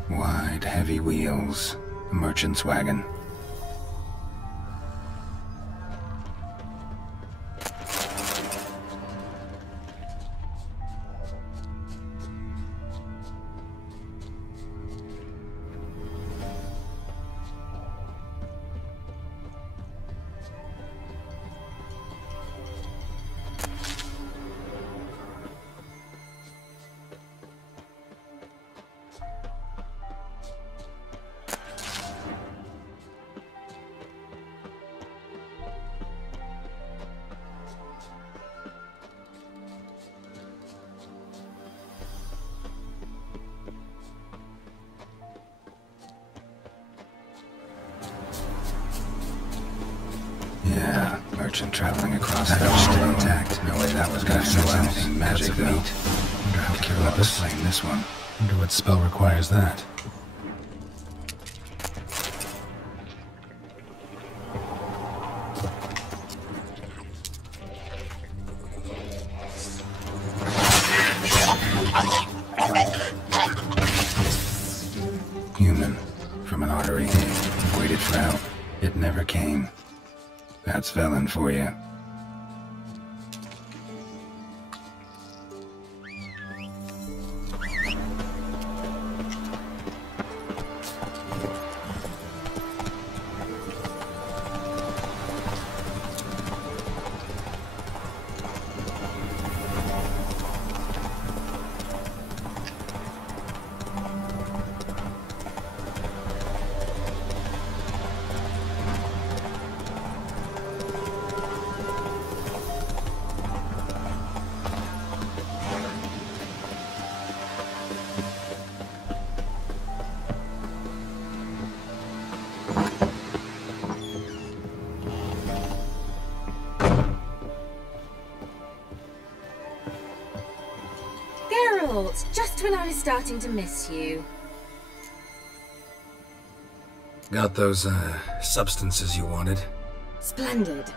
Wide, heavy wheels. A merchant's wagon. Yeah, merchant traveling across that was still intact. No way that was gonna show anything magic meat. Wonder how Kira was playing this one. Wonder what spell requires that. Human, from an artery. Waited for help. It never came. That's Velen for you. Just when I was starting to miss you. Got those, substances you wanted? Splendid.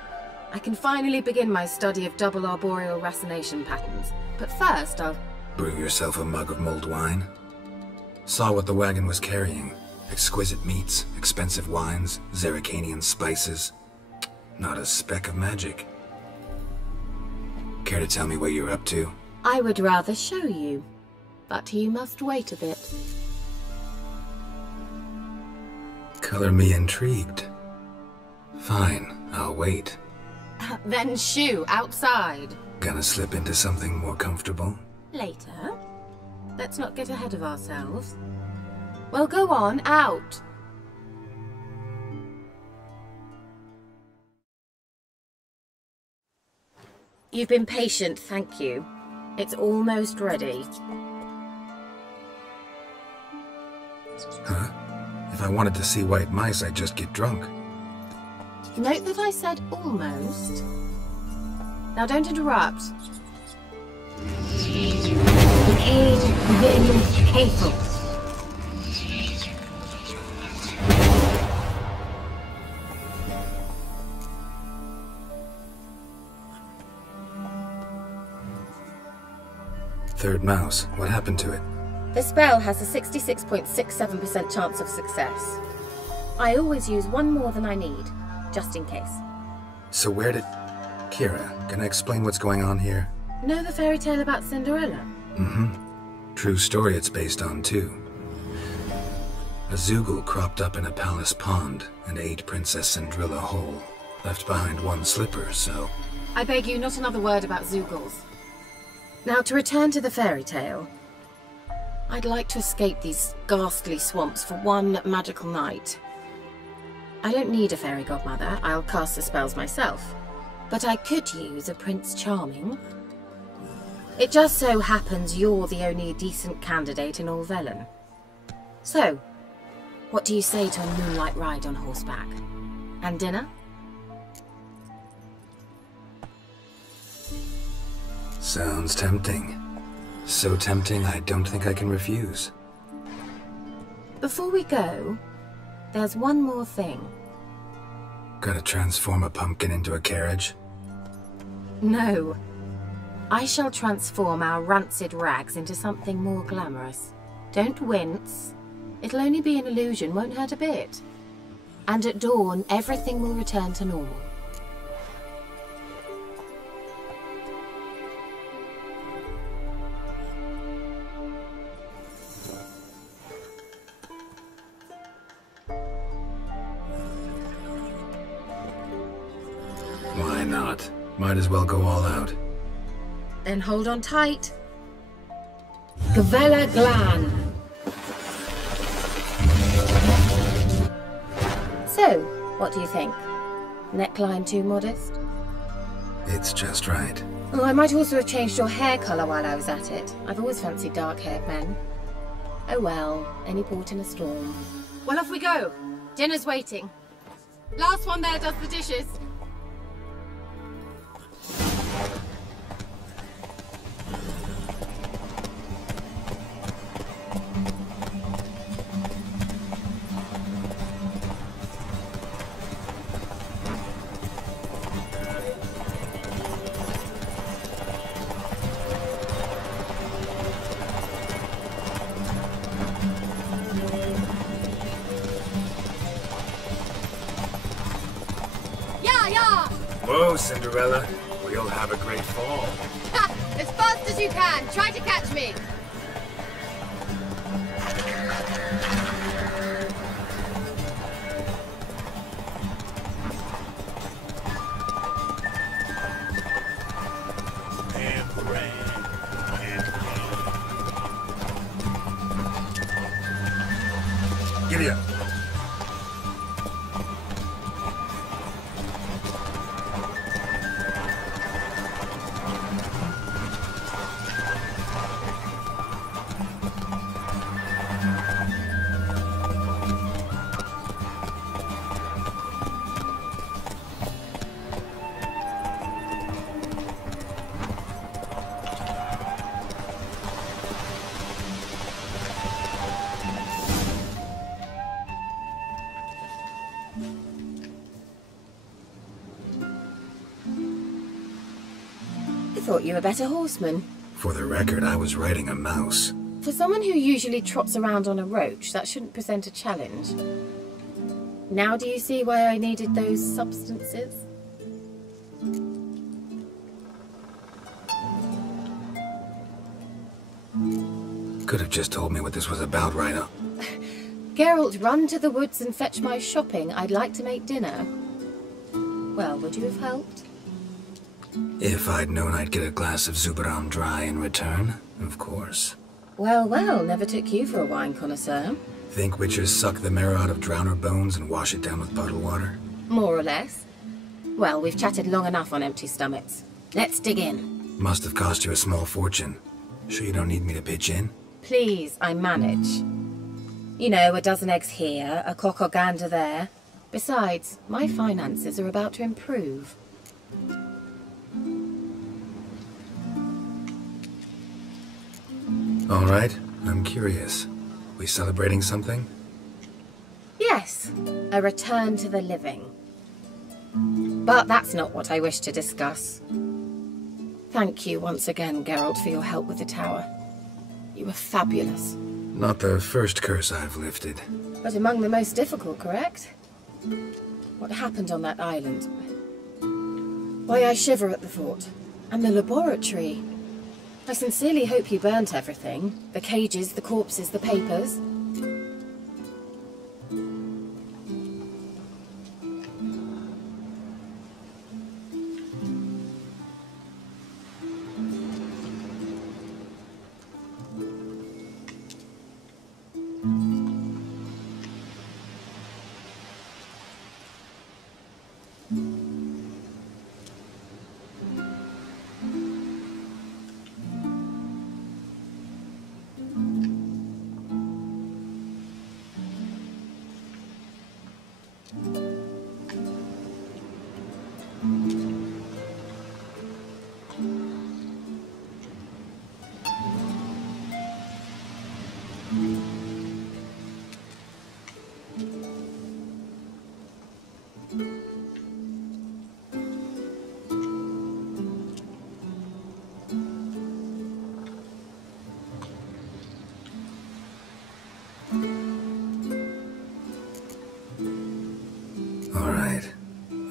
I can finally begin my study of double arboreal racination patterns. But first, I'll... Brew yourself a mug of mulled wine? Saw what the wagon was carrying. Exquisite meats, expensive wines, Zerrikanian spices. Not a speck of magic. Care to tell me what you're up to? I would rather show you, but you must wait a bit. Color me intrigued. Fine, I'll wait. Then shoo, outside. Gonna slip into something more comfortable? Later. Let's not get ahead of ourselves. Well, go on, out. You've been patient, thank you. It's almost ready. Huh? If I wanted to see white mice, I'd just get drunk. Note that I said almost. Now don't interrupt. aid the careful. Third mouse. What happened to it? The spell has a 66.67% chance of success. I always use one more than I need, just in case. So where did... Kira, can I explain what's going on here? Know the fairy tale about Cinderella? Mm-hmm. True story it's based on, too. A Zoogle cropped up in a palace pond and ate Princess Cinderella whole. Left behind one slipper, so... I beg you, not another word about Zoogles. Now, to return to the fairy tale, I'd like to escape these ghastly swamps for one magical night. I don't need a fairy godmother, I'll cast the spells myself. But I could use a Prince Charming. It just so happens you're the only decent candidate in all Velen. So, what do you say to a moonlight ride on horseback? And dinner? Sounds tempting. So tempting, I don't think I can refuse. Before we go, there's one more thing. Gotta transform a pumpkin into a carriage? No. I shall transform our rancid rags into something more glamorous. Don't wince. It'll only be an illusion, won't hurt a bit. And at dawn, everything will return to normal. Why not? Might as well go all out. Then hold on tight. Gavella Glan. So, what do you think? Neckline too modest? It's just right. Oh, I might also have changed your hair colour while I was at it. I've always fancied dark-haired men. Oh well, any port in a storm. Well, off we go. Dinner's waiting. Last one there does the dishes. Whoa, Cinderella. We'll have a great fall. Ha! As fast as you can. Try to catch me. Giddy up. I thought you were a better horseman. For the record, I was riding a mouse. For someone who usually trots around on a roach, that shouldn't present a challenge. Now do you see why I needed those substances? Could have just told me what this was about right up. Geralt, run to the woods and fetch my shopping. I'd like to make dinner. Well, would you have helped? If I'd known I'd get a glass of Zubaram dry in return, of course. Well, well, never took you for a wine connoisseur. Think witchers suck the marrow out of drowner bones and wash it down with bottled water? More or less. Well, we've chatted long enough on empty stomachs. Let's dig in. Must have cost you a small fortune. Sure you don't need me to pitch in? Please, I manage. You know, a dozen eggs here, a cock or gander there. Besides, my finances are about to improve. All right, I'm curious. We celebrating something? Yes, a return to the living. But that's not what I wish to discuss. Thank you once again, Geralt, for your help with the tower. You were fabulous. Not the first curse I've lifted. But among the most difficult, correct? What happened on that island? Why I shiver at the thought. And the laboratory. I sincerely hope you burnt everything. The cages, the corpses, the papers.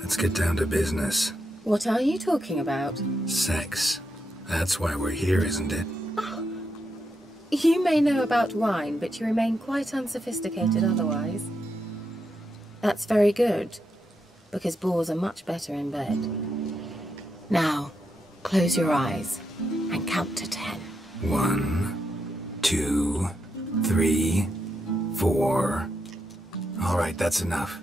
Let's get down to business. What are you talking about? Sex. That's why we're here, isn't it? You may know about wine, but you remain quite unsophisticated otherwise. That's very good, because boars are much better in bed. Now, close your eyes and count to 10. 1, 2, 3, 4. All right, that's enough.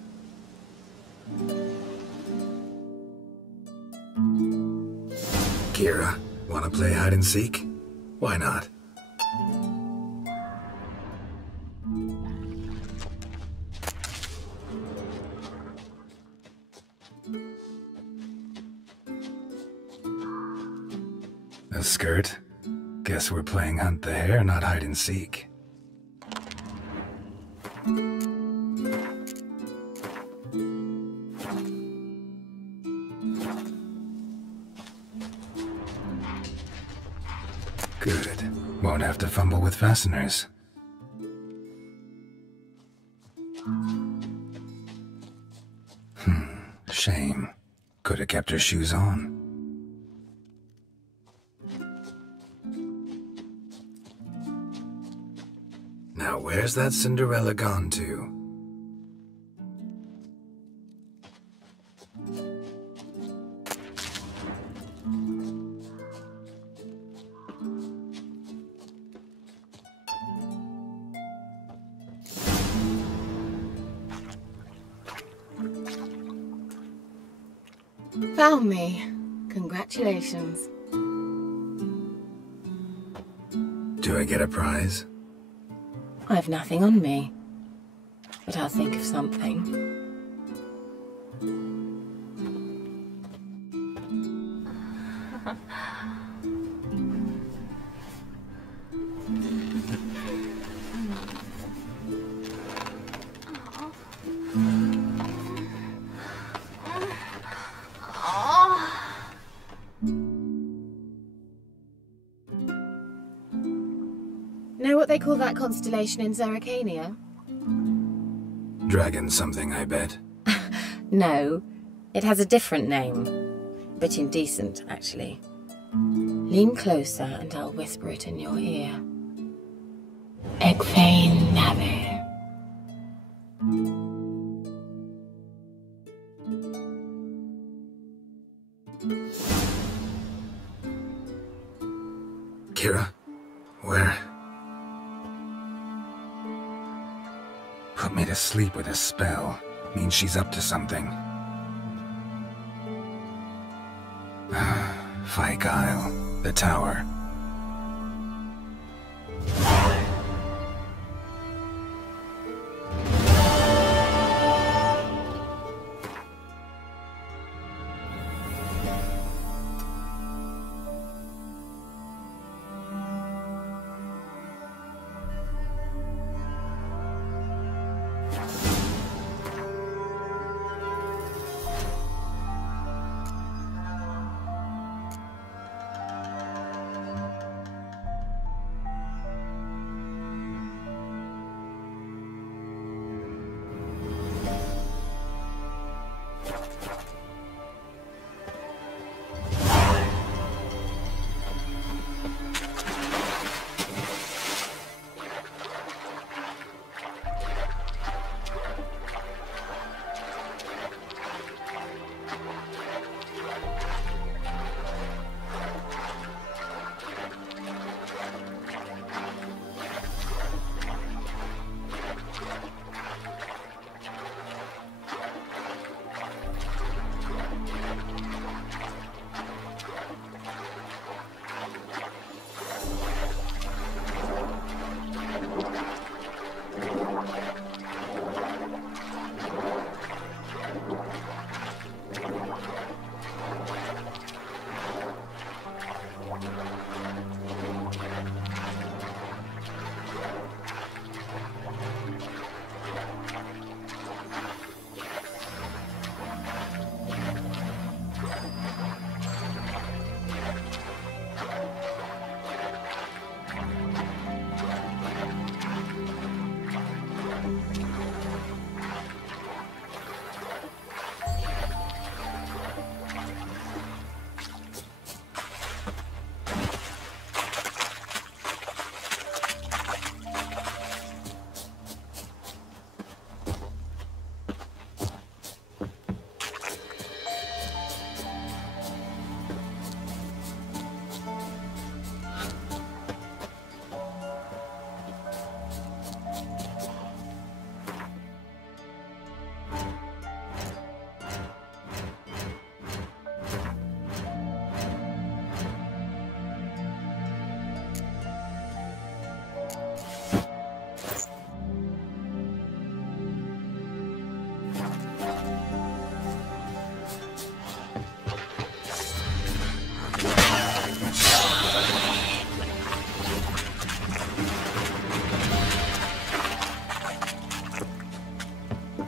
Kira, wanna play hide and seek? Why not? A skirt? Guess we're playing hunt the hare, not hide and seek. Good. Won't have to fumble with fasteners. Shame. Could have kept her shoes on. Now where's that Cinderella gone to? Found me. Congratulations. Do I get a prize? I've nothing on me, but I'll think of something. Know what they call that constellation in Zerrikania? Dragon something, I bet. No, it has a different name. But indecent, actually. Lean closer and I'll whisper it in your ear. Egfain Nave. Kira? Where? Put me to sleep with a spell. Means she's up to something. Fyke Isle. The tower.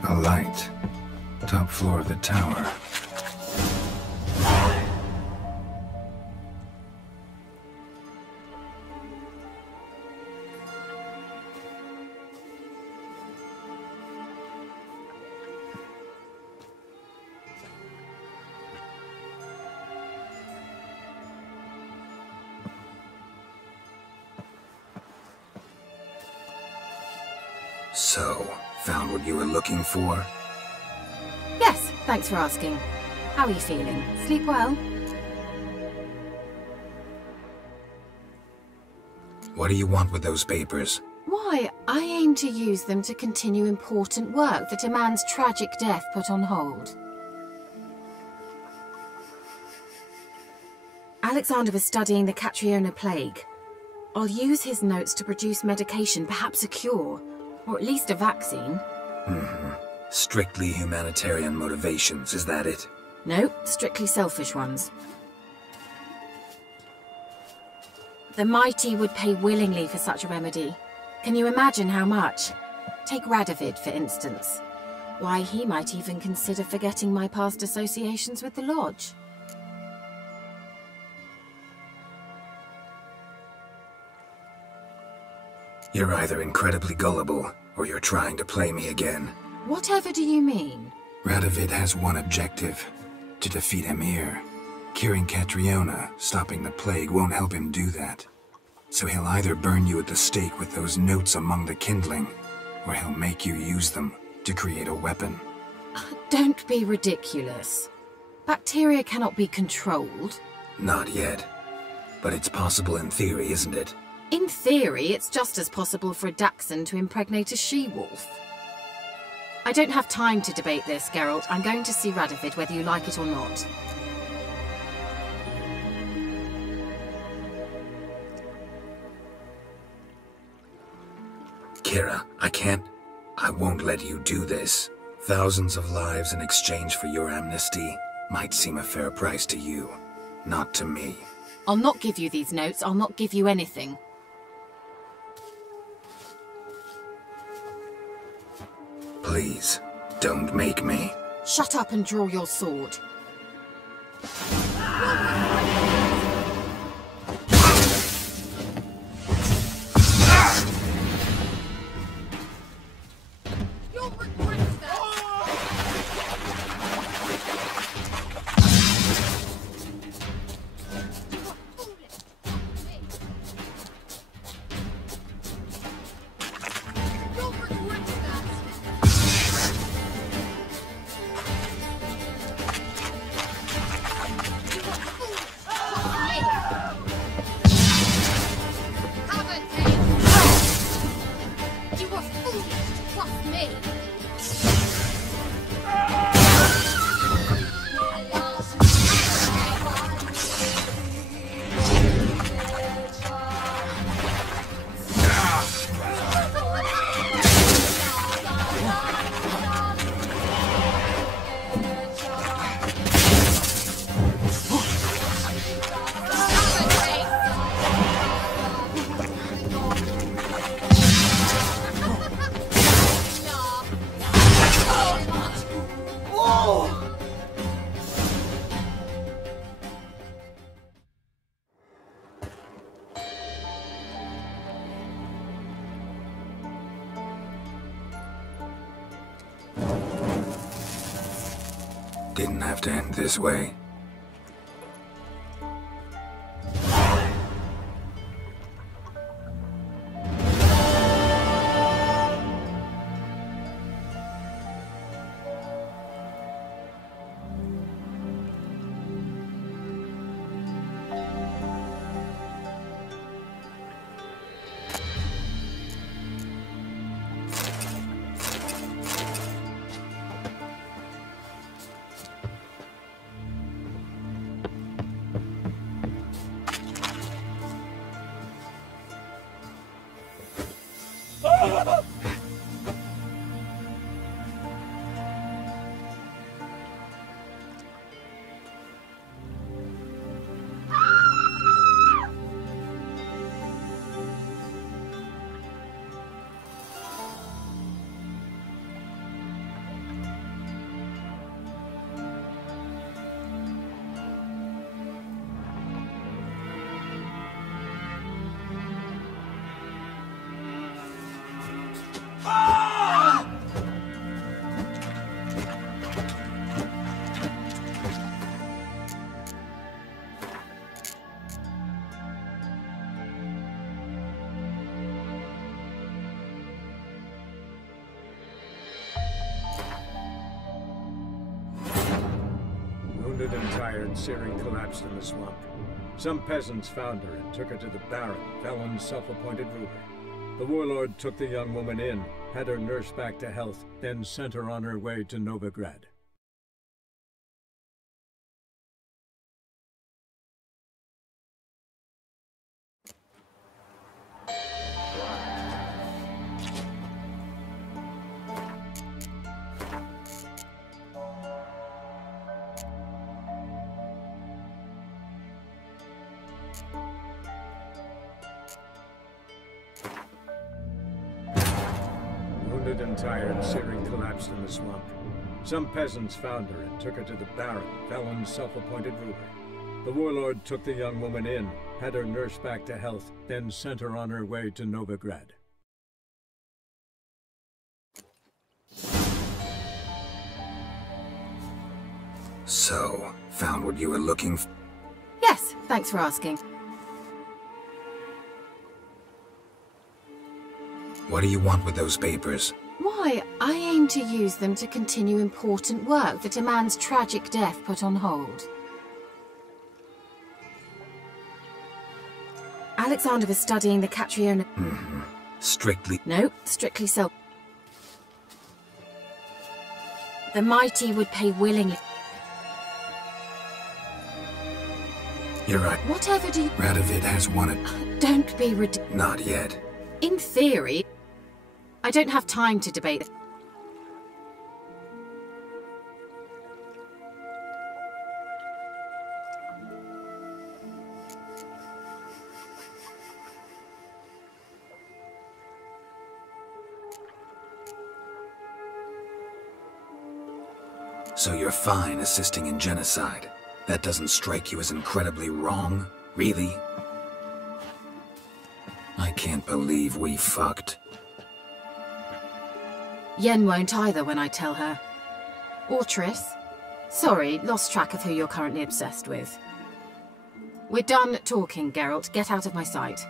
A light. Top floor of the tower. So, found what you were looking for? Yes, thanks for asking. How are you feeling? Sleep well? What do you want with those papers? Why, I aim to use them to continue important work that a man's tragic death put on hold. Alexander was studying the Catriona plague. I'll use his notes to produce medication, perhaps a cure, or at least a vaccine. Strictly humanitarian motivations, is that it? No, strictly selfish ones. The mighty would pay willingly for such a remedy. Can you imagine how much? Take Radovid, for instance. Why, he might even consider forgetting my past associations with the Lodge. You're either incredibly gullible, or you're trying to play me again. Whatever do you mean? Radovid has one objective: to defeat Emir. Curing Catriona, stopping the plague, won't help him do that. So he'll either burn you at the stake with those notes among the kindling, or he'll make you use them to create a weapon. Don't be ridiculous. Bacteria cannot be controlled. Not yet. But it's possible in theory, isn't it? In theory, it's just as possible for a Dachshund to impregnate a she-wolf. I don't have time to debate this, Geralt. I'm going to see Radovid, whether you like it or not. Kira, I won't let you do this. Thousands of lives in exchange for your amnesty might seem a fair price to you, not to me. I'll not give you these notes. I'll not give you anything. Please, don't make me. Shut up and draw your sword. Didn't have to end this way. Wounded and tired, Ciri collapsed in the swamp. Some peasants found her and took her to the Baron, Velen's self-appointed ruler. The warlord took the young woman in, had her nursed back to health, then sent her on her way to Novigrad. Wounded and tired, Ciri collapsed in the swamp. Some peasants found her and took her to the Baron, Velen's self-appointed ruler. The warlord took the young woman in, had her nursed back to health, then sent her on her way to Novigrad. So, found what you were looking for? Yes, thanks for asking. What do you want with those papers? Why, I aim to use them to continue important work that a man's tragic death put on hold. Alexander was studying the Catriona... Strictly... No, strictly so. The mighty would pay willingly. You're right. Whatever do you... Radovid has wanted... Don't be ridiculous. Not yet. In theory, I don't have time to debate. So you're fine assisting in genocide? That doesn't strike you as incredibly wrong? Really? I can't believe we fucked. Yen won't either when I tell her. Or Triss. Sorry, lost track of who you're currently obsessed with. We're done talking, Geralt. Get out of my sight.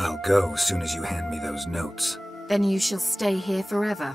I'll go as soon as you hand me those notes. Then you shall stay here forever.